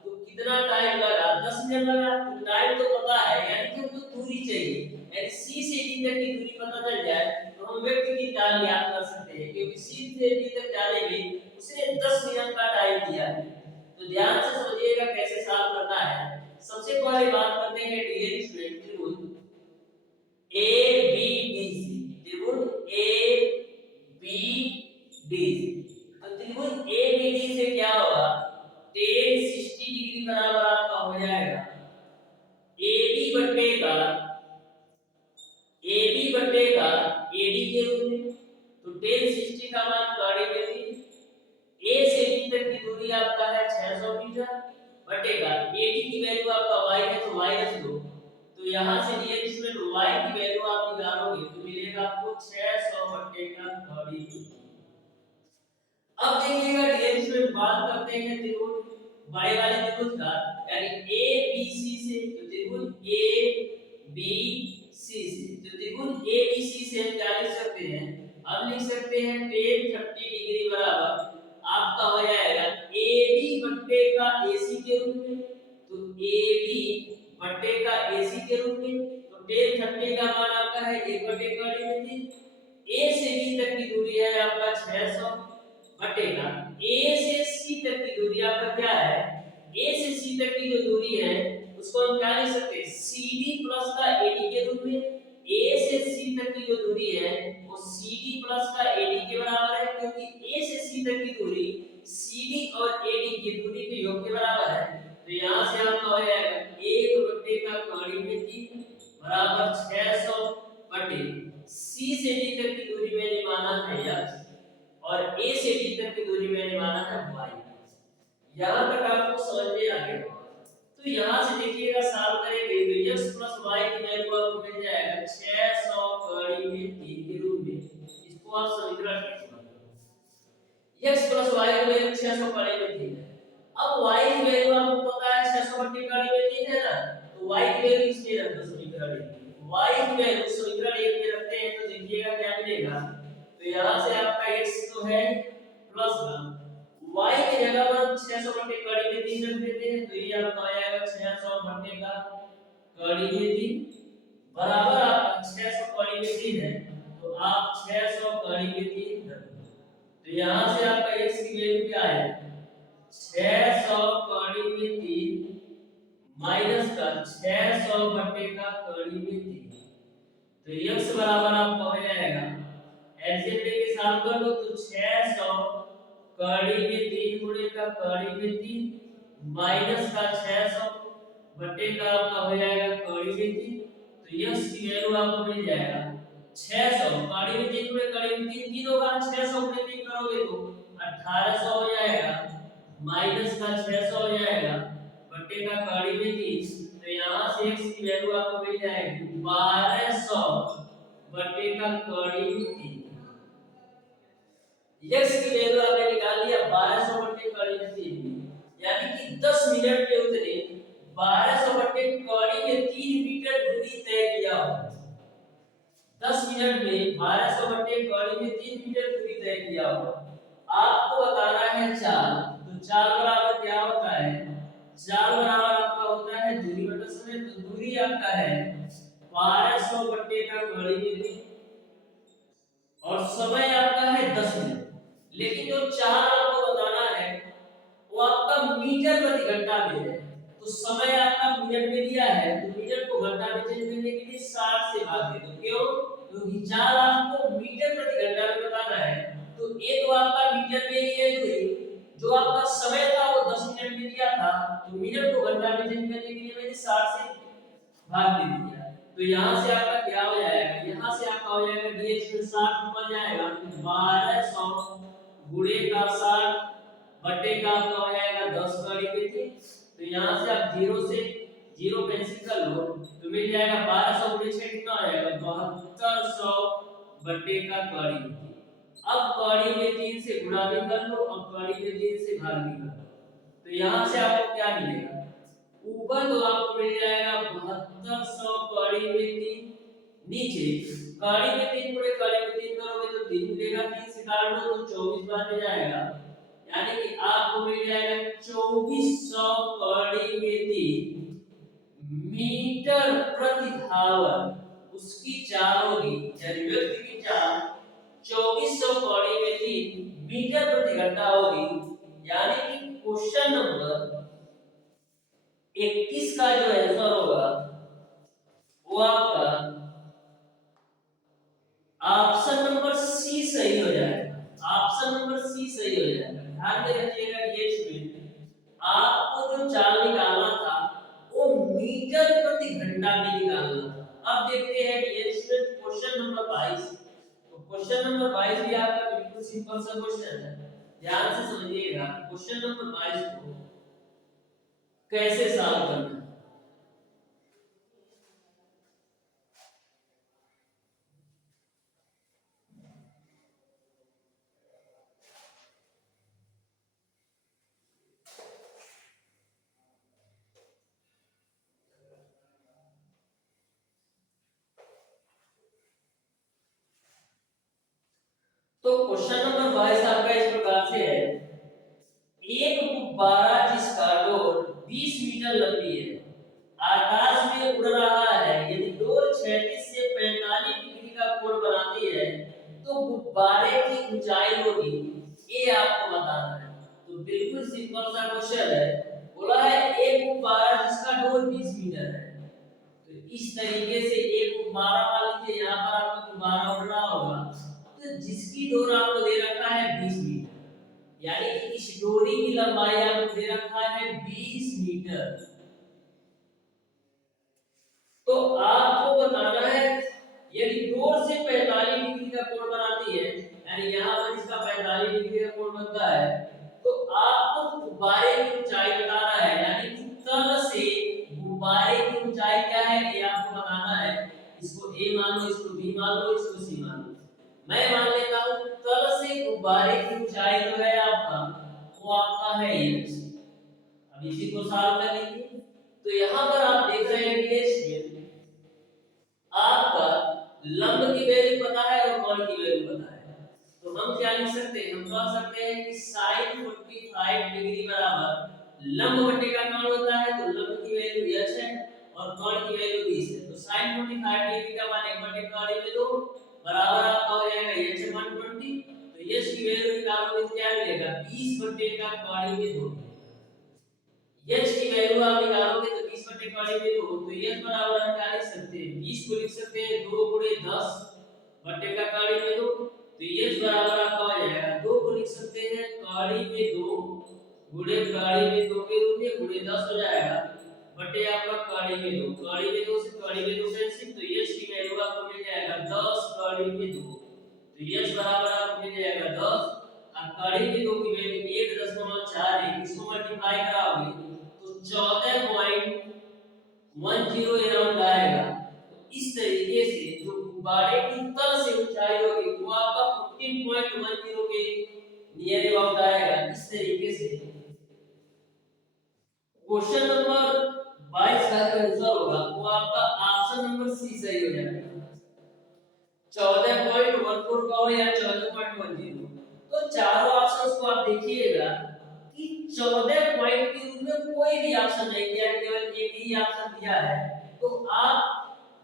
तो कितना टाइम लगा, 10 मिनट लगा। तो टाइम तो पता है, यानी कि हमको दूरी चाहिए, यानी c से d तक की दूरी पता चल जाए तो हम वक्र की चाल ज्ञात कर सकते हैं, क्योंकि c से d तक जाने में उसने 10 मिनट का टाइम दिया है। तो ध्यान से समझिएगा कैसे सॉल्व करना है। सबसे पहले बात करते हैं डियर स्टूडेंट त्रिभुज ABDC, त्रिभुज ABDC। तो त्रिभुज ABD से क्या होगा, tan 60 डिग्री बराबर आपका हो जाएगा AB बटे का AD के रूप में। तो tan 60 का मान गाड़ी में थी, A से B तक की दूरी आपका है 600 मीटर बटे का AD की वैल्यू आपका y है, तो y रख दो। तो यहां से डियर स्टूडेंट y की वैल्यू आप निकालोगे तो मिलेगा आपको 600 बटे का 30। अब देखिएगा डियर स्टूडेंट, बात करते हैं त्रिभुज बड़े वाले त्रिभुज का, यानी ABC से। तो त्रिभुज ABC से, तो त्रिभुज ABC से हम क्या लिख सकते हैं, हम लिख सकते हैं tan 30 डिग्री बराबर आपका हो जाएगा AB बटे का AC के रूप में। तो AB बटे का AC के रूप में, तो tan 30 का मान आपका है 1 बटे का A से B तक की दूरी है आपका 600 बटे का A से C तक की दूरी आपका क्या है, A से C तक की जो दूरी है उसको हम क्या लिख सकते हैं, CD प्लस का AD के रूप में। A से C तक की जो दूरी है वो CD प्लस का AD के बराबर है, क्योंकि A से C तक की दूरी CD और AD की दूरी के योग के बराबर है। तो यहां से आपका हो जाएगा 1 बटे का 3 बराबर 600 बटे C से D तक की दूरी मैंने माना है x और A से D तक की दूरी मैंने माना है y। यहां तक आपको समझ में आ गया। तो यहां से देखिएगा सॉल्व करेंगे तो x प्लस y की वैल्यू आपको मिल जाएगा 600 कड़ी में 3 के रूप में। इसको आप समीकरण लिख लो, x प्लस y की वैल्यू 600 कड़ी में 3 है। अब y की वैल्यू आपको पता है 600 बटे कड़ी में 3 है ना, तो y की वैल्यू इसमें रख दो समीकरण 1 में। y की वैल्यू समीकरण 1 में रखते हैं तो देखिएगा क्या मिलेगा। तो यहां से आपका x तो है प्लस का y की जगह पर 600 बटे कड़ी में 3 रख देते हैं, तो ये आपका आ जाएगा 600 बटे का कड़ी में 3 बराबर आपका 600 कड़ी में 3 है, तो आप 600 कड़ी में 3 रख दो। तो यहाँ से आपका x की वैल्यू क्या है, 600 कड़ी में 3 माइनस का 600 बटे का कड़ी में 3। तो x बराबर आपका हो जाएगा, एलसीएम लेके सॉल्व कर दो तो 600 कड़ी में 3 गुणे का कड़ी में 3 माइनस का 600 बटे का आपका हो जाएगा कड़ी में 3। तो x की वैल्यू आपको मिल जाएगा 600 कड़ी में 3 गुणे कड़ी में 3 3 होगा, 600 गुणे 3 करोगे तो 1800 हो जाएगा माइनस का 600 हो जाएगा बटे का कड़ी में 3। तो यहाँ से x की वैल्यू आपको मिल जाएगी 1200 बटे का कड़ी में 3। x की वैल्यू आपने निकाल लिया 1200 बटे कड़ी में 3, यानी कि 10 मिनट में उसने 1200 बटे कड़ी में 3 मीटर दूरी तय किया हो। 10 मिनट में 1200 बटे कड़ी में 3 मीटर दूरी तय किया हो। आपको बताना है चाल, तो चाल बराबर क्या होता है, चाल बराबर आपका होता है दूरी बटा समय। तो दूरी आपका है 1200 बटे का कड़ी में 3 और समय आपका है 10 मिनट। लेकिन जो चाल आपको बताना है वो आपका मीटर प्रति घंटा में है, तो समय आपका मिनट में दिया है तो मिनट को घंटा में चेंज करने के लिए 60 से भाग दे दो। क्यों, क्योंकि चाल आपको मीटर प्रति घंटा में बताना है। तो ये तो आपका मीटर में ही है दूरी, जो आपका समय था वो 10 मिनट में दिया था, तो मिनट को घंटा में चेंज करने के लिए मैंने 60 से भाग दे दिया। तो यहाँ से आपका क्या हो जाएगा, यहाँ से आपका हो जाएगा dx में 60 ऊपर जाएगा, 1200 गुणे का 60 बटे का आपका हो जाएगा 10 कड़ी में 3। तो यहाँ से आप 0 से 0 कैंसिल कर लो तो मिल जाएगा 1200 गुणे 6 कितना हो जाएगा 7200 बटे का कड़ी में 3। अब कड़ी में 3 से गुणा भी कर लो, अब कड़ी में 3 से भाग भी कर लो। तो यहाँ से आपको क्या मिलेगा, ऊपर तो आपको मिल जाएगा 7200 कड़ी में 3, नीचे कड़ी में 3 गुणे कड़ी में 3 करोगे तो 3 मिलेगा, 3 से काट लो तो 24 बार में जाएगा, यानी कि आपको मिल जाएगा 2400 कड़ी में 3 मीटर प्रति आवर उसकी चाल होगी, यानी व्यक्ति की चाल 2400 कड़ी में 3 मीटर प्रति घंटा होगी। यानी कि क्वेश्चन नंबर 21 का जो आंसर होगा वो आपका ऑप्शन नंबर सी सही हो जाएगा। ऑप्शन नंबर सी सही हो जाएगा। ध्यान में रखिएगा डीएक्स में आपको जो चाल निकालना था वो मीटर प्रति घंटा में निकालना था। अब देखते हैं डीएक्स में क्वेश्चन नंबर 22। तो क्वेश्चन नंबर 22 भी आपका बिल्कुल सिंपल सा क्वेश्चन है, ध्यान से समझिएगा क्वेश्चन नंबर 22 को कैसे सॉल्व करना है। तो क्वेश्चन नंबर 22 आपका इस प्रकार से है, एक गुब्बारा जिसका डोर 20 मीटर लंबी है आकाश में उड़ रहा है, यदि डोर क्षैतिज से 45 डिग्री का कोण बनाती है तो गुब्बारे की ऊंचाई होगी, ये आपको बताना है। तो बिल्कुल सिंपल सा क्वेश्चन है, बोला है एक गुब्बारा जिसका डोर 20 मीटर है। तो इस तरीके से एक गुब्बारा मान लीजिए यहाँ पर आपका गुब्बारा उड़ रहा होगा, तो जिसकी डोर आपको दे रखा है 20 मीटर, यानी कि इस डोरी की लंबाई आपको दे रखा है 20 मीटर। तो आपको बताना है यदि डोर से 45 डिग्री का कोण बनाती है, यानी यहाँ पर इसका 45 डिग्री का कोण बनता है, तो आपको गुब्बारे की ऊंचाई बताना है, यानी कि तल से गुब्बारे की ऊंचाई क्या है ये आपको बताना है। इसको ए मान लो, इसको बी मान लो, इसको सी मान लो। मैं मान लेता हूं तल से गुब्बारे की ऊंचाई जो है आपका वो आपका है h। अब इसी को सॉल्व कर लीजिए। तो यहां पर आप देख रहे हैं कि h आपका लंब की वैल्यू पता है और कोण की वैल्यू पता है, तो हम क्या लिख सकते हैं, हम कह सकते हैं कि sin 45 डिग्री बराबर लंब बटे का कोण होता है, तो लंब की वैल्यू h है और कोण की वैल्यू 20 है। तो sin 125 डिग्री का मान 1/2 बराबर आपका हो जाएगा h 120। तो h की वैल्यू निकालोगे तो क्या मिलेगा 20/2 h की वैल्यू आप निकालोगे तो 20/2 तो h बराबर हम क्या लिख सकते हैं 20 को लिख सकते हैं 2 * 10/2 तो h बराबर आपका हो जाएगा 2 को लिख सकते हैं 2 के रूप में गुणे 10 हो जाएगा बटे आपका 2 से 2 कैंसिल तो h की वैल्यू आपको मिल जाएगा 10 तो h बराबर आपको मिल जाएगा 10 और 2 की वैल्यू 1.4 है इसको मल्टीप्लाई कराओगे तो 14.10 अराउंड आएगा। तो इस तरीके से जो गुब्बारे की तल से ऊंचाई होगी वो आपका 15.10 के नियर अबाउट आएगा। इस तरीके से क्वेश्चन नंबर 22 का जो आंसर होगा वो आपका ऑप्शन नंबर सी सही हो जाएगा। 14.14 का हो या 14.10 तो चारों ऑप्शंस को आप देखिएगा कि 14 पॉइंट के रूप में कोई भी ऑप्शन नहीं दिया है, केवल एक ही ऑप्शन दिया है। तो आप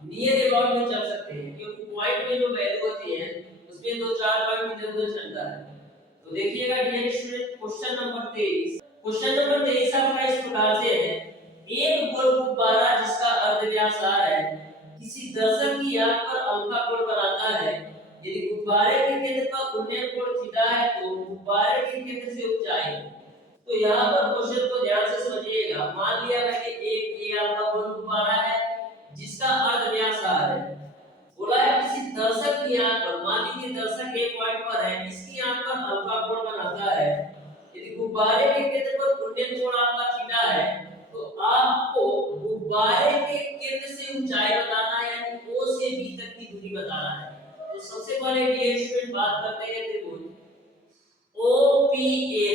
नियर अबाउट में चल सकते हैं क्योंकि पॉइंट में जो वैल्यू होती है उसमें 2-4 पॉइंट की जरूरत चलता है। तो देखिएगा डियर स्टूडेंट क्वेश्चन नंबर 23 आपका इस प्रकार से है एक गोल गुब्बारा जिसका अर्धव्यास r है किसी दर्शक की आंख पर अल्फा कोण बनाता है। यदि गुब्बारे के केंद्र पर उन्नयन कोण थीटा है तो गुब्बारे के केंद्र से ऊंचाई। तो यहाँ पर क्वेश्चन को ध्यान से समझिएगा। मान लिया मैंने एक ये आपका गोल गुब्बारा है जिसका अर्धव्यास r है। बोला है किसी दर्शक की आंख पर, मान लीजिए दर्शक एक पॉइंट पर है, इसकी आंख पर अल्फा कोण बनाता है। यदि गुब्बारे के केंद्र पर उन्नयन कोण आपका थीटा है तो आपको गुब्बारे के केंद्र से ऊंचाई बताना है यानी O से B तक की दूरी बताना है। तो सबसे पहले डियर स्टूडेंट बात करते हैं त्रिभुज OPA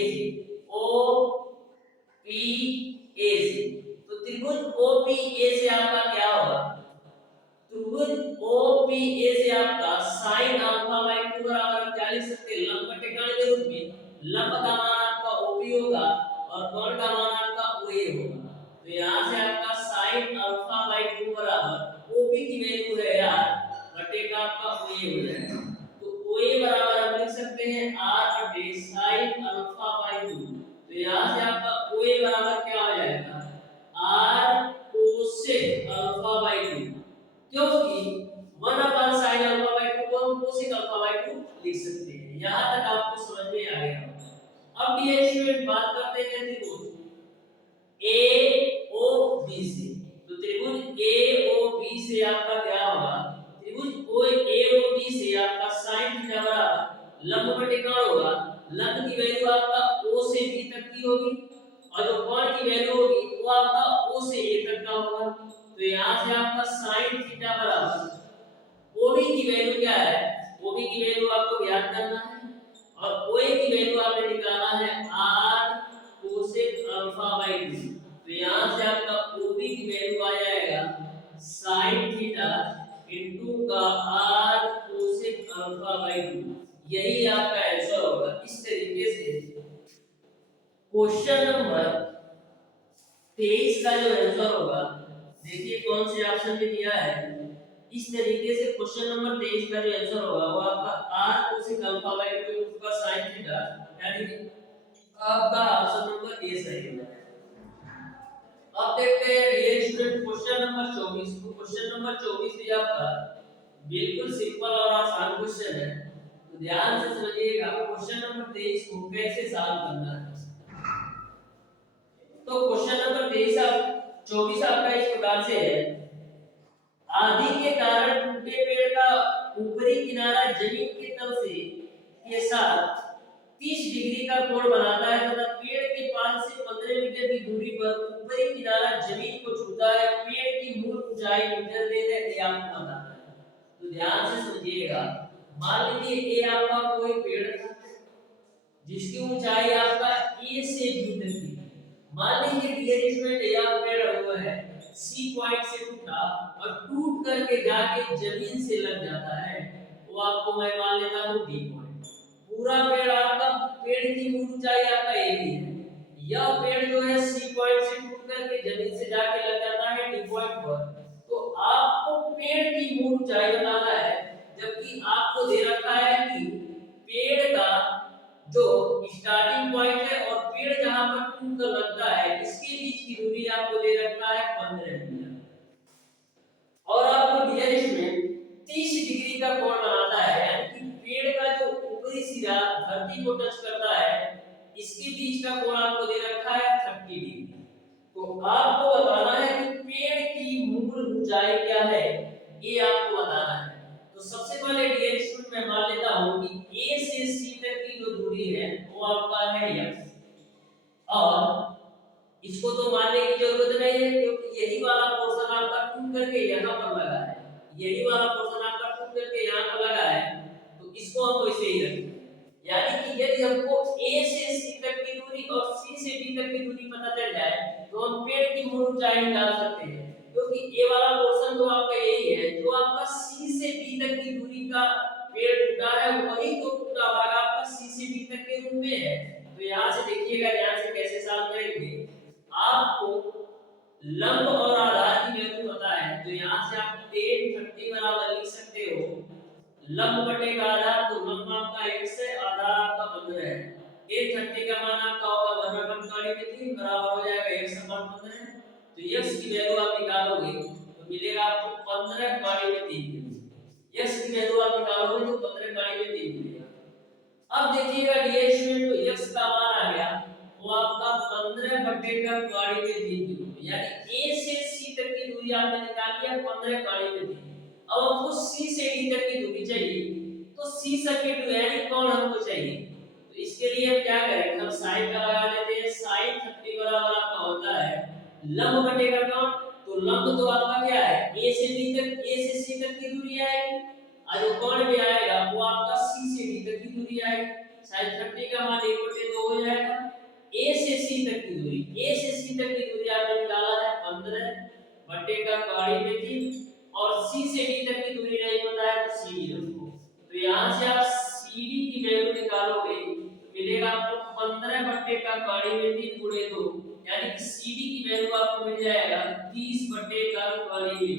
से। तो त्रिभुज OPA से आपका क्या होगा त्रिभुज OPA से आपका sin α/2 बराबर क्या लिख सकते हैं लंब बटे कोण के रूप में। लंब का मान आपका OP होगा और कोण का मान आपका OA होगा। तो यहां से आपका sin α/2 बराबर OP की वैल्यू है यार बटे का आपका OA हो जाएगा। तो OA बराबर हम लिख सकते हैं r बटे sin α/2। तो यहां से आपका OA बराबर क्या हो जाएगा r cosec α/2 क्योंकि 1/sin α/2 को हम cosec α/2 लिख सकते हैं। यहां तक आपको समझ में आ गया। अब डियर स्टूडेंट बात करते हैं त्रिभुज AOB से। तो त्रिभुज AOB से आपका क्या होगा त्रिभुज AOB से आपका sin थीटा बराबर लंब बटे कोण होगा। लंब की वैल्यू आपका O से B तक की होगी और जो कोण की वैल्यू होगी वो आपका O से A तक का होगा। तो यहां से आपका sin थीटा बराबर OB की वैल्यू क्या है OB की वैल्यू आपको ज्ञात करना है और OA की वैल्यू आपने निकालना है r cosec α/2। तो यहां से आपका OB की वैल्यू आ जाएगा sin थीटा इनटू का r cosec α/2। यही आपका आंसर होगा। इस तरीके से क्वेश्चन नंबर 23 का जो आंसर होगा देखिए कौन से ऑप्शन में दिया है। इस तरीके से क्वेश्चन नंबर 23 का जो आंसर होगा वो आपका r cosec α/2 का sin थीटा यानी कि आपका ऑप्शन नंबर ए सही होगा। अब देखते हैं डियर स्टूडेंट क्वेश्चन नंबर 24 को। क्वेश्चन नंबर 24 भी आपका बिल्कुल सिंपल और आसान क्वेश्चन है। तो ध्यान से समझिएगा क्वेश्चन नंबर 23 को कैसे सॉल्व करना है। तो क्वेश्चन नंबर 24 आपका इस प्रकार से है आंधी के कारण टूटे पेड़ का ऊपरी किनारा जमीन के तल से के साथ 30 डिग्री का कोण बनाता है तथा पेड़ के 5 से 15 मीटर की दूरी पर ऊपरी किनारा जमीन को छूता है। पेड़ की मूल ऊंचाई मीटर में है ये आपको बताना है। तो ध्यान से समझिएगा। मान लीजिए ये आपका कोई पेड़ था जिसकी ऊंचाई आपका A से B तक थी। मान लीजिए डियर स्टूडेंट यह पेड़ हुआ है C पॉइंट से टूटा और टूट करके जाके जमीन से लग जाता है वो आपको मैं मान लेता हूं D पॉइंट। पूरा पेड़ आपका पेड़ की मूल ऊंचाई आपका एक ही है। यह पेड़ जो है C पॉइंट से टूट करके जमीन से जाके लग जाता है D पॉइंट पर। तो आपको पेड़ की मूल ऊंचाई बताना है, जबकि आपको दे रखा है कि पेड़ का जो स्टार्टिंग पॉइंट है और पेड़ जहां पर टूट लगता है इसके बीच की दूरी आपको दे रखा है 15 मीटर, और आपको डियर स्टूडेंट 30 डिग्री का कोण बनाता है, यानी कि पेड़ का जो ऊपरी सिरा धरती को टच करता है इसके बीच का कोण आपको दे रखा है 30 डिग्री। तो आपको बताना है कि पेड़ की मूल ऊंचाई क्या है, ये आपको बताना है। तो सबसे पहले डियर स्टूडेंट मैं मान लेता हूं कि ए से सी तक की जो दूरी है वो आपका है x, और इसको तो मानने की जरूरत नहीं है क्योंकि यही वाला पोर्शन आपका टूट करके यहाँ पर लगा है, यही वाला पोर्शन आपका टूट करके यहाँ पर लगा है, तो इसको हम वैसे ही रखेंगे। यानी कि यदि हमको A से C तक की दूरी और C से D तक की दूरी पता चल जाए तो हम पेड़ की मूल ऊंचाई निकाल सकते हैं, क्योंकि A वाला पोर्शन तो आपका यही है, जो आपका C से D तक की दूरी का पेड़ टूटा है वही तो टूटा हुआ आपका C से D तक के रूप में है। तो यहाँ से देखिएगा, यहाँ से कैसे सॉल्व करेंगे, आपको लंब और आधार की वैल्यू पता है, तो यहाँ से आप 10 30 बराबर लिख सकते हो लंब बटे का आधार, तो लंब आपका x है, आधार आपका 15 है, 10 30 का मान आपका होगा 1/3 में 3 बराबर हो जाएगा x/15। तो x की वैल्यू आप निकालोगे तो मिलेगा आपको 15/3, x की वैल्यू आप निकालोगे तो 15/3 मिलेगा। अब देखिएगा डियर स्टूडेंट, तो x का मान आ गया वो आपका 15/3 किलो, यानी a से c तक की दूरी आपने निकाल लिया 15/3। अब हमको c से d तक की दूरी चाहिए, तो c सर्किट यानी कौन हमको चाहिए, तो इसके लिए हम क्या करेंगे, हम sin का लगा देते हैं। sin 30 बराबर आपका होता है लंब बटे का कौन, तो लंब तो आपका क्या है a से d तक, a से c तक की दूरी आएगी, और जो कोण भी आएगा वो आपका c से d तक की दूरी आएगी। sin 30 का मान 1/2 हो जाएगा। a से c तक की दूरी, a से c तक की दूरी आपने निकाला है 15/3 और c से d तक की दूरी नहीं पता है तो cd रखो। तो यहां से आप cd की वैल्यू निकालोगे तो मिलेगा आपको 15/3 गुणे 2, यानी कि cd की वैल्यू आपको मिल जाएगा 30/3।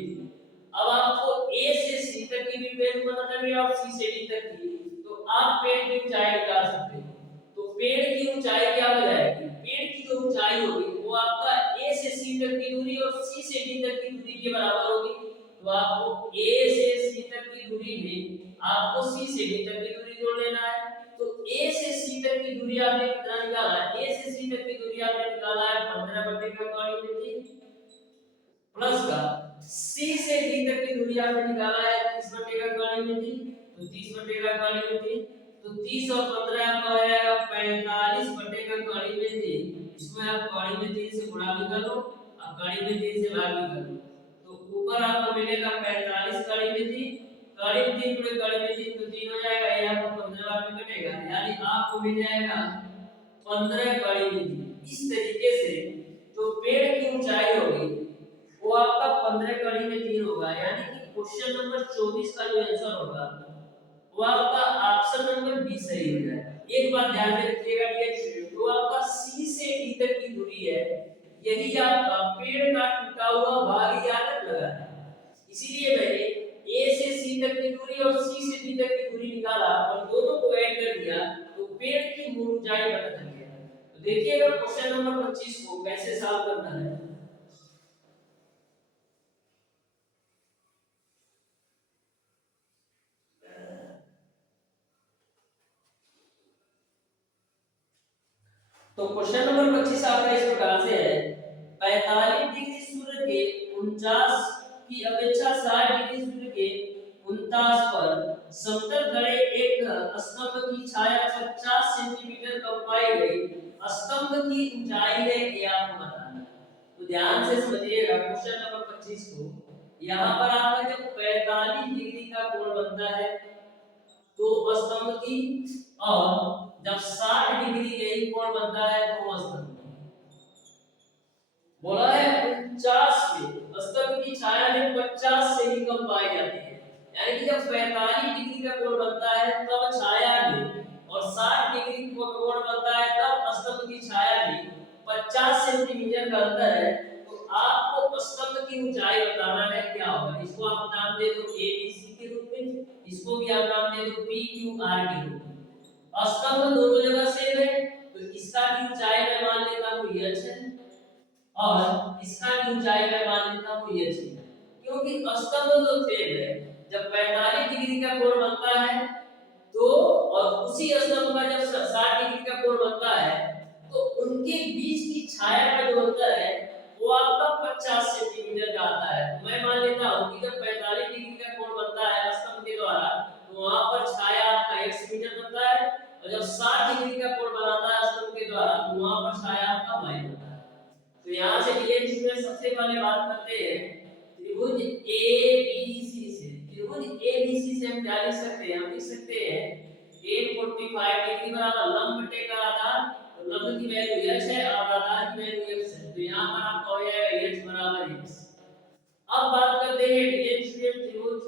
अब आपको a से c तक की भी वैल्यू पता चल गया और c से d तक की, तो आप पेड़ की ऊंचाई निकाल सकते हो। तो पेड़ की ऊंचाई क्या हो जाएगी, पेड़ की जो ऊंचाई होगी वो आपका a से c तक की दूरी और c से d तक की दूरी के बराबर होगी। तो आपको a से c तक की दूरी में आपको c से d तक की दूरी जोड़ लेना है। तो a से c तक की दूरी आपने कितना निकाला है, a से c तक की दूरी आपने निकाला है 15/3 प्लस का c से d तक की दूरी आपने निकाला है 30/3, तो 30/3, तो 30 और 15 आपका हो जाएगा 45/3। इसमें आप कड़ी में 3 से गुणा भी कर लो और कड़ी में 3 से भाग भी कर लो, तो ऊपर आपको मिलेगा 45 कड़ी में 3, कड़ी में 3 गुणे कड़ी में 3 तो 3 हो जाएगा, ये आपको 15 बार में कटेगा, यानी आपको मिल जाएगा 15 कड़ी में 3। इस तरीके से जो पेड़ की ऊंचाई होगी वो आपका 15 कड़ी में 3 होगा, यानी कि क्वेश्चन नंबर 24 का जो आंसर होगा वो आपका ऑप्शन नंबर बी सही हो जाएगा। एक बात ध्यान में रखिएगा डियर स्टूडेंट, जो आपका सी से डी तक की दूरी है यही आपका पेड़ का टूटा हुआ भाग यहाँ तक लगा है, इसीलिए मैंने ए से सी तक की दूरी और सी से डी तक की दूरी निकाला और दोनों को ऐड कर दिया तो पेड़ की मूल ऊंचाई पता चल गया। तो देखिएगा क्वेश्चन नंबर 25 को कैसे सॉल्व करना है। तो क्वेश्चन नंबर 25 आपका इस प्रकार से है, 45 डिग्री सूर्य के 49 की अपेक्षा 60 डिग्री सूर्य के 49 पर समतल खड़े एक स्तंभ की छाया 50 सेंटीमीटर कम पाई गई, स्तंभ की ऊंचाई है ये आपको बताना है। तो ध्यान से समझिएगा क्वेश्चन नंबर 25 को, यहाँ पर आपका जब 45 डिग्री का कोण बनता है तो स्तंभ की, और जब 60 डिग्री यही कोण बनता है तो स्तंभ की। बोला है 49 में स्तंभ की छाया में 50 से ही कम पाई जाती है, यानी कि जब 45 डिग्री का कोण बनता है तब छाया में, और 60 डिग्री का कोण बनता है तब स्तंभ की छाया में 50 सेंटीमीटर का अंतर है। तो आपको स्तंभ की ऊंचाई बताना है क्या होगा। इसको आप नाम दे दो ए बी सी के रूप में, इसको भी आप नाम दे दो पी क्यू आर के रूप में। स्तंभ दोनों जगह सेम है तो इसका की ऊंचाई मैं मान लेता हूं h है और इसका की ऊंचाई मैं मान लेता हूं h है, क्योंकि स्तंभ तो सेम है। जब 45 डिग्री का कोण बनता है तो और उसी स्तंभ का जब 60 डिग्री का कोण बनता है तो उनके बीच की छाया का जो अंतर है वो आपका 50 सेंटीमीटर का आता है। तो मैं मान लेता हूं कि जब 45 डिग्री का कोण बनता है स्तंभ के द्वारा तो वहां पर छाया आपका 1 मीटर बनता है, और जब 60 डिग्री का कोण बनाता है स्तंभ के द्वारा तो वहां पर छाया आपका y बनता है। तो यहां से डीएक्स में सबसे पहले बात करते हैं त्रिभुज एबीसी से। त्रिभुज एबीसी से हम क्या लिख सकते हैं, हम लिख सकते हैं a 45 डिग्री बराबर लंब बटे का आधार, तो लंब की वैल्यू h है और आधार की वैल्यू x है, तो यहां पर आपका हो जाएगा h बराबर x। अब बात करते हैं डीएक्स में त्रिभुज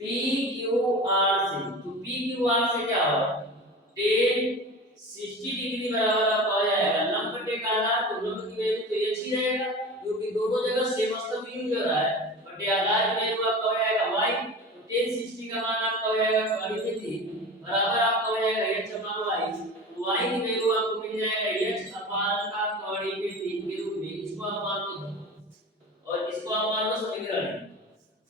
PQR से। तो PQR से क्या होगा, tan 60 डिग्री बराबर आपका हो जाएगा लंब बटे का आधार, तो लंब की वैल्यू तो h ही रहेगा क्योंकि दोनों जगह सेम स्तंभ यूज हो रहा है, बटे आधार की वैल्यू आपका हो जाएगा y, तो tan 60 का मान आपका हो जाएगा 43 बराबर आपका हो जाएगा h अपान y, तो y की वैल्यू आपको मिल जाएगा h अपान का 43 के रूप में। इसको आप मान लो और इसको आप मान लो समीकरण।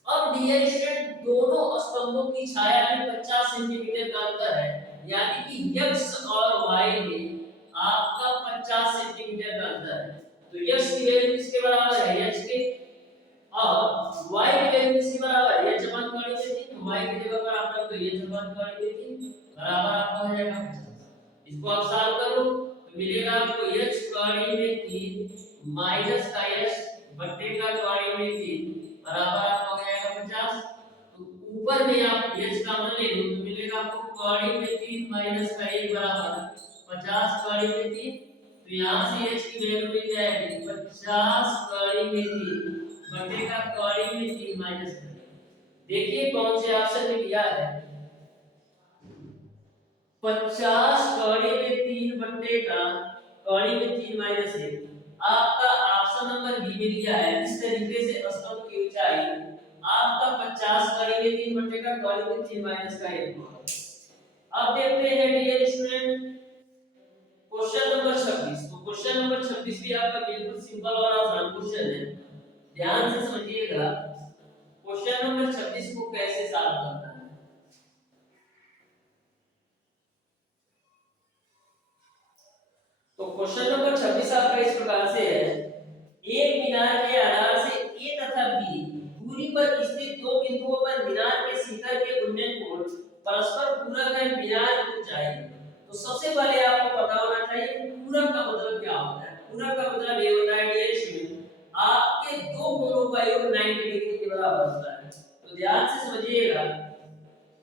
अब डीएक्स में दोनों स्तंभों की छाया में 50 सेंटीमीटर का अंतर है, यानी कि x और y में आपका 50 सेंटीमीटर का अंतर है। तो x की वैल्यू किसके बराबर है, h के, और y की वैल्यू किसके बराबर है, h अपान 43, तो y की जगह पर आप रख दो h अपान 43 बराबर आपका हो जाएगा 50। इसको आप सॉल्व करो तो मिलेगा आपको h कड़ी में 3 माइनस का h बटे का कड़ी में 3 बराबर आपका हो जाएगा 50। तो ऊपर में आप h का मान ले लो तो मिलेगा आपको कड़ी में 3 माइनस का 1 बराबर 50 कड़ी में 3, तो यहां से h की वैल्यू मिल जाएगी 50 कड़ी में 3 बटे का कड़ी में 3 माइनस का। देखिए कौन से ऑप्शन में दिया है, 50 कड़ी में 3 बटे का कड़ी में 3 माइनस 1, आपका ऑप्शन नंबर बी में दिया है। इस तरीके से स्तंभ की ऊंचाई आपका 50 कड़ी में 3 बटे का कड़ी में 3 माइनस का 1। अब देखते हैं डियर स्टूडेंट क्वेश्चन नंबर 26। तो क्वेश्चन नंबर 26 भी आपका बिल्कुल सिंपल और आसान क्वेश्चन है, ध्यान से समझिएगा क्वेश्चन नंबर 26 को कैसे सॉल्व करना है। तो क्वेश्चन नंबर 26 आपका इस प्रकार से है, एक मीनार के आधार से A तथा B दूरी पर स्थित दो बिंदुओं पर मीनार के शिखर के उन्नयन कोण परस्पर पूरक है मीनार की ऊंचाई। तो सबसे पहले आपको पता होना चाहिए पूरक का मतलब क्या होता है। पूरक का मतलब ये होता है डियर स्टूडेंट आपके दो कोणों का योग 90 डिग्री के बराबर होता है। तो ध्यान से समझिएगा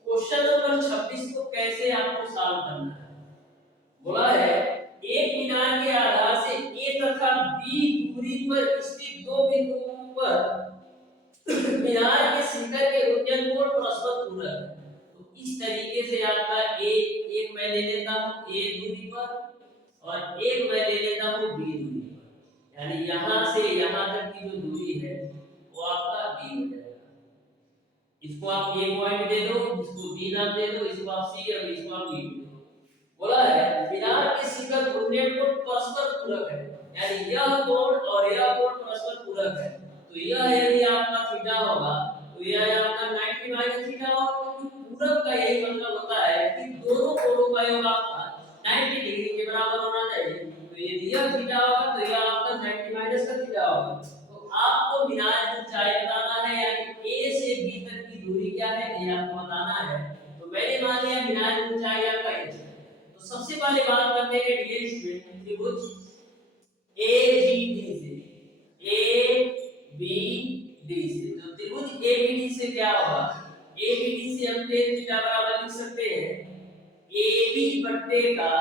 क्वेश्चन नंबर 26 को कैसे आपको सॉल्व करना है। बोला है एक मीनार के आधार से A तथा B दूरी पर स्थित दो बिंदुओं पर मीनार के शिखर के उन्नयन कोण परस्पर पूरक है। तो इस तरीके से आपका एक मैं ले लेता हूं A दूरी पर और एक मैं ले लेता हूं B दूरी पर, यानी यहां से यहां तक की जो दूरी है वो आपका B हो जाएगा। इसको आप A पॉइंट दे दो, इसको B नाम दे दो, इसको आप C और इसको आप B दे दो। बोला है मीनार के शिखर उन्नयन कोण परस्पर पूरक है, यानी यह कोण और यह कोण परस्पर पूरक है। तो यह यदि आपका थीटा होगा तो यह आपका 90 माइनस थीटा होगा, क्योंकि पूरक का यही मतलब होता है कि दोनों कोणों का योग आपका 90 डिग्री के बराबर होना चाहिए। तो यदि यह थीटा होगा तो यह आपका 90 माइनस का थीटा होगा। तो आपको मीनार की ऊंचाई बताना है, यानी A से B तक की दूरी क्या है ये आपको बताना है। तो मैंने मान लिया मीनार की ऊंचाई आपका h। तो सबसे पहले बात करते हैं डियर स्टूडेंट त्रिभुज ABD से। ABD से तो त्रिभुज ABD से क्या होगा, ABD से हम tan थीटा बराबर लिख सकते हैं AB बट्टे का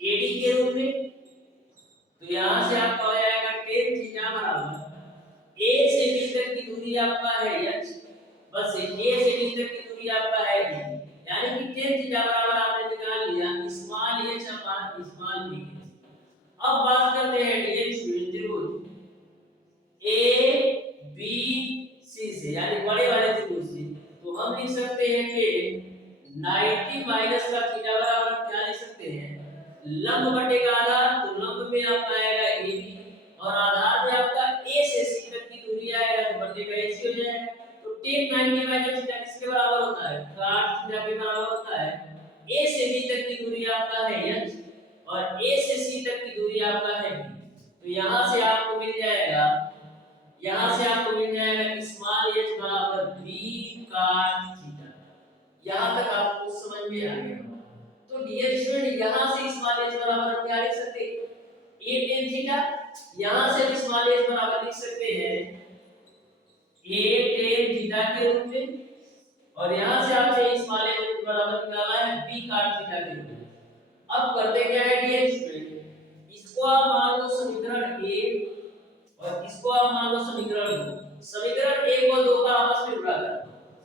AD के रूप में। तो यहां से आपका हो जाएगा tan थीटा बराबर A से B तक की दूरी आपका है h, बस A से B तक की दूरी आपका है d, यानी कि tan थीटा बराबर आपने निकाल लिया स्मॉल h अपान स्मॉल b। अब बात करते हैं डियर स्टूडेंट त्रिभुज ए बी सी से, यानी बड़े वाले त्रिभुज से, तो हम लिख सकते हैं कि 90 माइनस का थीटा बराबर क्या लिख सकते हैं, लंब बटेगा आधार, तो लंब में आपका आएगा ए बी और आधार में आपका ए से सी तक की दूरी आएगा, तो बटेगा ए सी हो जाएगा। तो tan 90 माइनस थीटा किसके बराबर होता है, cot थीटा के बराबर होता है। ए से बी तक की दूरी आपका है h और ए से सी तक की दूरी आपका है b, तो यहां से आपको मिल जाएगा, यहां से आपको मिल जाएगा स्मॉल h बराबर b cot थीटा। यहां तक आपको समझ में आ गया। तो डियर स्टूडेंट, यहां से स्मॉल h बराबर क्या लिख सकते हैं, a tan थीटा, यहां से भी स्मॉल h बराबर लिख सकते हैं a tan थीटा के रूप में, और यहां से आपसे स्मॉल h बराबर निकाला है b cot थीटा के रूप में। अब करते क्या है डियर स्टूडेंट, इसको आप मान लो समीकरण 1 और इसको आप मान लो समीकरण 2। समीकरण 1 और 2 का आपस में गुणा करो,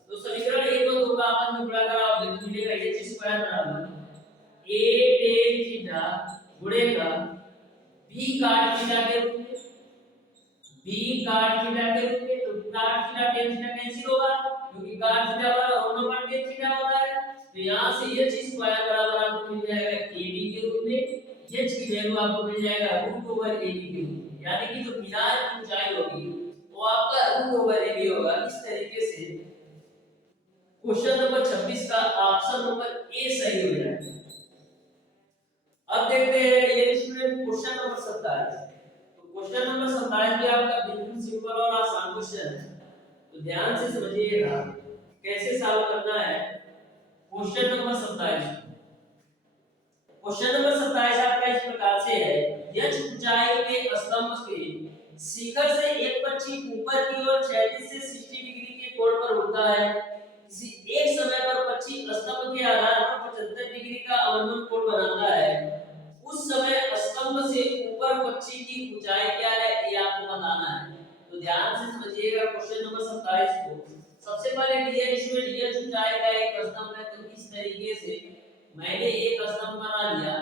तो समीकरण 1 और 2 का आपस में गुणा करो, आप मिलेगा h स्क्वायर बराबर a tan थीटा गुणेगा b cot थीटा के रूप में, b cot थीटा के रूप में। तो cot theta tan theta cancel होगा, क्योंकि cot थीटा बराबर 1/tan थीटा होता है, तो यहां से h स्क्वायर बराबर आपको मिल जाएगा ab के रूप में, h की वैल्यू आपको मिल जाएगा √ab के रूप में, यानी कि जो मीनार की ऊंचाई होगी वो आपका √ab होगा। इस तरीके से क्वेश्चन नंबर 26 का ऑप्शन नंबर ए सही हो जाएगा। अब देखते हैं डियर स्टूडेंट क्वेश्चन नंबर 27। तो क्वेश्चन नंबर 27 भी आपका बिल्कुल सिंपल और आसान क्वेश्चन है, तो ध्यान से समझिएगा कैसे सॉल्व करना है। क्वेश्चन नंबर 27, क्वेश्चन नंबर 27 आपका इस प्रकार से है, यह ऊंचाई के स्तंभ के शिखर से एक पक्षी ऊपर की ओर 36 से 60 डिग्री के कोण पर उड़ता है। किसी एक समय पर पक्षी स्तंभ के आधार पर 75 डिग्री का अवनमन कोण बनाता है, उस समय स्तंभ से ऊपर पक्षी की ऊंचाई क्या है ये आपको बताना है। तो ध्यान से समझिएगा क्वेश्चन नंबर 27 को। सबसे पहले डियर स्टूडेंट, यह ऊंचाई का एक स्तंभ है, तो इस तरीके से मैंने एक स्तंभ बना लिया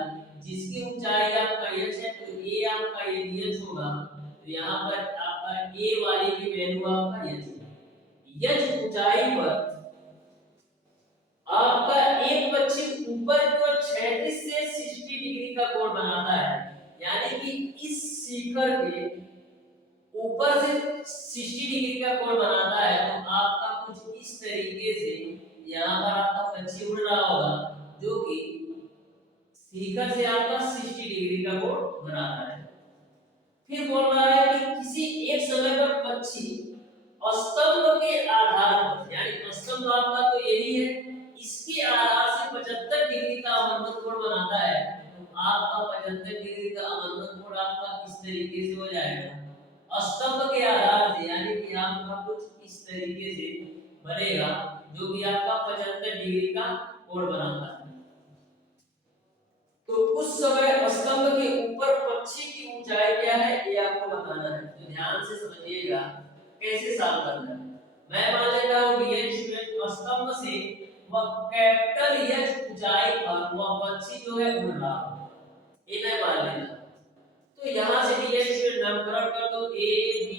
जिसकी ऊंचाई आपका h है, तो a आपका ये dh होगा, तो यहां पर आपका a वाली की वैल्यू आपका h है। h ऊंचाई पर आपका एक पक्षी ऊपर की ओर 36 से 60 डिग्री का कोण बनाता है, यानी कि इस शिखर के ऊपर से 60 डिग्री का कोण बनाता है, तो आपका कुछ इस तरीके से यहाँ पर आपका पक्षी उड़ रहा होगा जो कि शिखर से आपका 60 डिग्री का कोण बनाता है। फिर बोल रहा है कि किसी एक समय पर पक्षी स्तंभ के आधार पर, यानी स्तंभ आपका तो यही है, इसके आधार से 75 डिग्री का अवनमन कोण बनाता है, तो आपका 75 डिग्री का अवनमन कोण आपका इस तरीके से हो जाएगा स्तंभ के आधार से, यानी कि आपका कुछ इस तरीके से बनेगा जो कि आपका 75 डिग्री का कोण बनाता है। तो उस समय स्तंभ के ऊपर पक्षी की ऊंचाई क्या है ये आपको बताना है, तो ध्यान से समझिएगा कैसे सॉल्व करना है। मैं मान लेता हूं डियर स्टूडेंट, स्तंभ से वह कैपिटल H ऊंचाई पर वह पक्षी जो है उड़ रहा है, ये मैं मान लेता हूं। तो यहां से डियर स्टूडेंट नामकरण कर दो a b,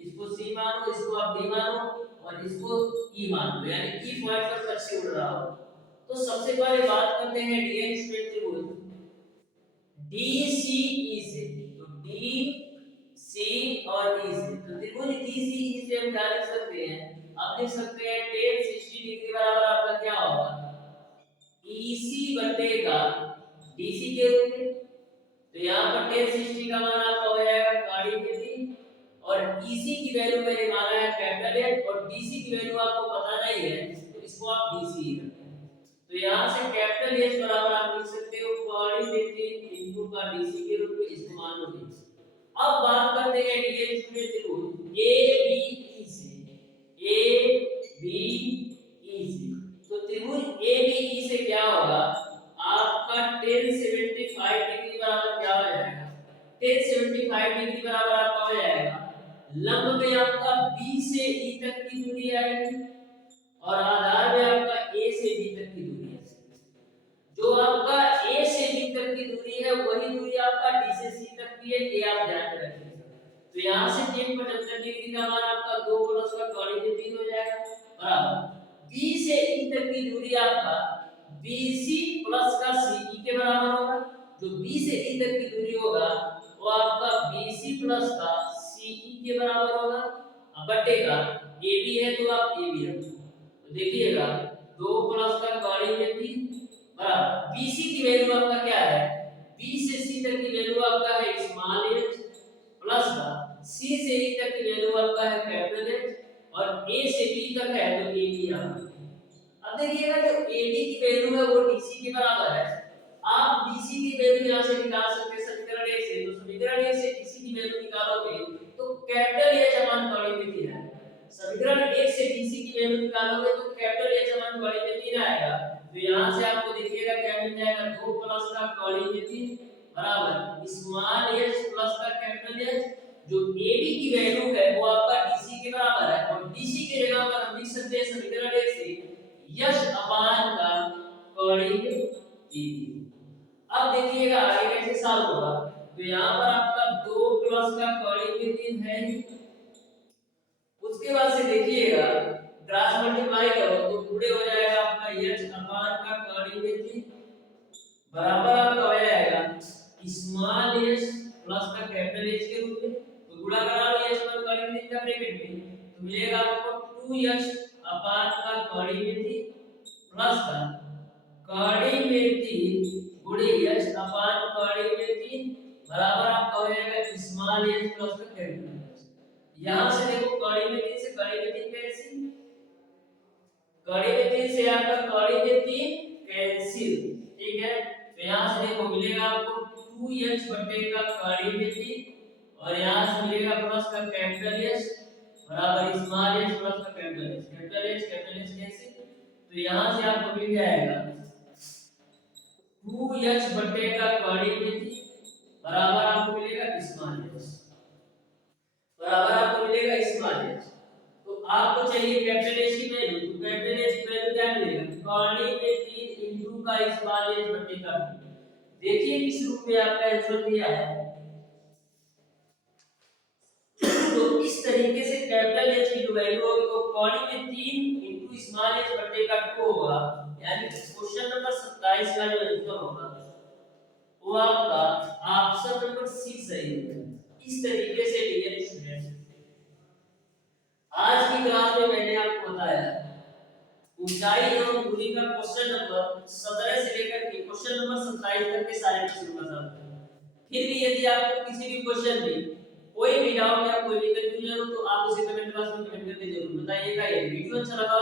इसको c मानो, इसको आप d मानो और इसको e मान लो, यानी e पॉइंट पर पक्षी उड़ रहा हो। तो सबसे पहले बात करते हैं डियर स्टूडेंट त्रिभुज DCE से, तो DC और E से, तो त्रिभुज DCE से हम क्या लिख सकते हैं, आप लिख सकते हैं tan 60 डिग्री बराबर आपका क्या होगा EC बटेगा DC के रूप में, तो यहाँ पर tan 60 का मान आपका हो जाएगा काड़ी के 3 और EC की वैल्यू मैंने माना है कैपिटल H और DC की वैल्यू आपको पता नहीं है, तो इसको आप DC रखें। तो यहाँ से कैपिटल H बराबर आप लिख सकते हो काड़ी में 3 इनटू का DC के रूप में, इसको मान लो DC। अब बात करते हैं डियर स्टूडेंट त्रिभुज ABE से, ABE से, तो त्रिभुज ABE से क्या होगा आपका tan 75 डिग्री बराबर क्या हो जाएगा, tan 75 डिग्री बराबर आपका हो जाएगा लंब में आपका B से E तक की दूरी आएगी और आधार में आपका A से B तक की दूरी है। जो आपका A से B तक की दूरी है वही दूरी आपका D से C तक की है, ये आप ध्यान में रखिएगा। तो तो यहाँ से tan 75 डिग्री का मान आपका 2 प्लस का कॉड़ी में 3 हो जाएगा बराबर B से E तक की दूरी आपका BC प्लस का CE के बराबर होगा। जो B से E तक की दूरी होगा वो आपका BC प्लस का CE के बराबर होगा। अब बटेगा AB है तो आप AB रखो। तो देखिएगा 2 प्लस का कॉड़ी में 3 बराबर BC की वैल्यू आपका क्या है? B से C तक की वैल्यू आपका है स्मॉल h प्लस का C से E तक की वैल्यू आपका है कैपिटल H और A से B तक है तो AB आपका। अब देखिएगा जो AD की वैल्यू है वो DC के बराबर है। आप DC की वैल्यू यहां से निकाल सकते हैं समीकरण 1 से। तो समीकरण 1 से DC की वैल्यू निकालोगे तो कैपिटल H अमान कॉड़ी में 3 आएगा। समीकरण 1 से DC की वैल्यू निकालोगे तो कैपिटल H अमान कॉड़ी में 3 आएगा। तो यहां से आपको देखिएगा क्या मिल जाएगा 2 प्लस का कॉड़ी में 3 बराबर स्मॉल h प्लस का कैपिटल H। जो AD की वैल्यू है वो आपका DC के बराबर है और DC की जगह पर हम लिख सकते हैं समीकरण 1 से यश अपान का कॉड़ी में 3। अब देखिएगा आगे कैसे सॉल्व होगा। तो यहाँ पर आपका 2 प्लस का कॉड़ी में 3 है ही। उसके बाद से देखिएगा क्रॉस मल्टीप्लाई करो तो पूरे हो जाएगा आपका h अपान का कॉड़ी में 3 बराबर आपका हो जाएगा स्मॉल h प्लस का कैपिटल H के रूप में। तो गुणा करा लो h पर कॉड़ी में 3 का ब्रैकेट में तो मिलेगा आपको 2h अपान का कॉड़ी में 3 प्लस का कॉड़ी में 3 गुणे h अपान कॉड़ी में 3 बराबर आपका हो जाएगा स्मॉल h प्लस का कैपिटल H। यहां से देखो कॉड़ी में 3 से कॉड़ी में 3 कैंसिल, कॉड़ी में 3 से आपका कॉड़ी में 3 कैंसिल, ठीक है। तो यहां से देखो मिलेगा आपको 2h बटे का कॉड़ी में 3 और यहां से मिलेगा प्लस का कैपिटल H बराबर स्मॉल h प्लस का कैपिटल H कैंसिल। तो यहां से आपको मिल जाएगा 2h बटे का कॉड़ी में 3 बराबर आपको मिलेगा स्मॉल h बराबर आपको मिलेगा स्मॉल h। तो आपको चाहिए कैपिटल H की वैल्यू। तो कैपिटल H की वैल्यू क्या मिलेगा? कॉड़ी में 3 इनटू का स्मॉल h बटे का 3। देखिए किस रूप में आपका आंसर दिया है। तो इस तरीके से कैपिटल H की जो वैल्यू होगी वो कॉड़ी में 3 इनटू स्मॉल h बटे का 2 होगा। यानी क्वेश्चन नंबर 27 का जो आंसर होगा वो आपका ऑप्शन नंबर सी सही है। इस तरीके से डियर स्टूडेंट आज की क्लास में मैंने आपको बताया ऊंचाई एवं दूरी का क्वेश्चन नंबर 17 से लेकर के क्वेश्चन नंबर 27 तक के सारे क्वेश्चन का सॉल्व करें। फिर भी यदि आपको किसी भी क्वेश्चन में कोई भी डाउट या कोई भी कंफ्यूजन हो तो आप उसे कमेंट बॉक्स में कमेंट करके जरूर बताइएगा। ये वीडियो अच्छा लगा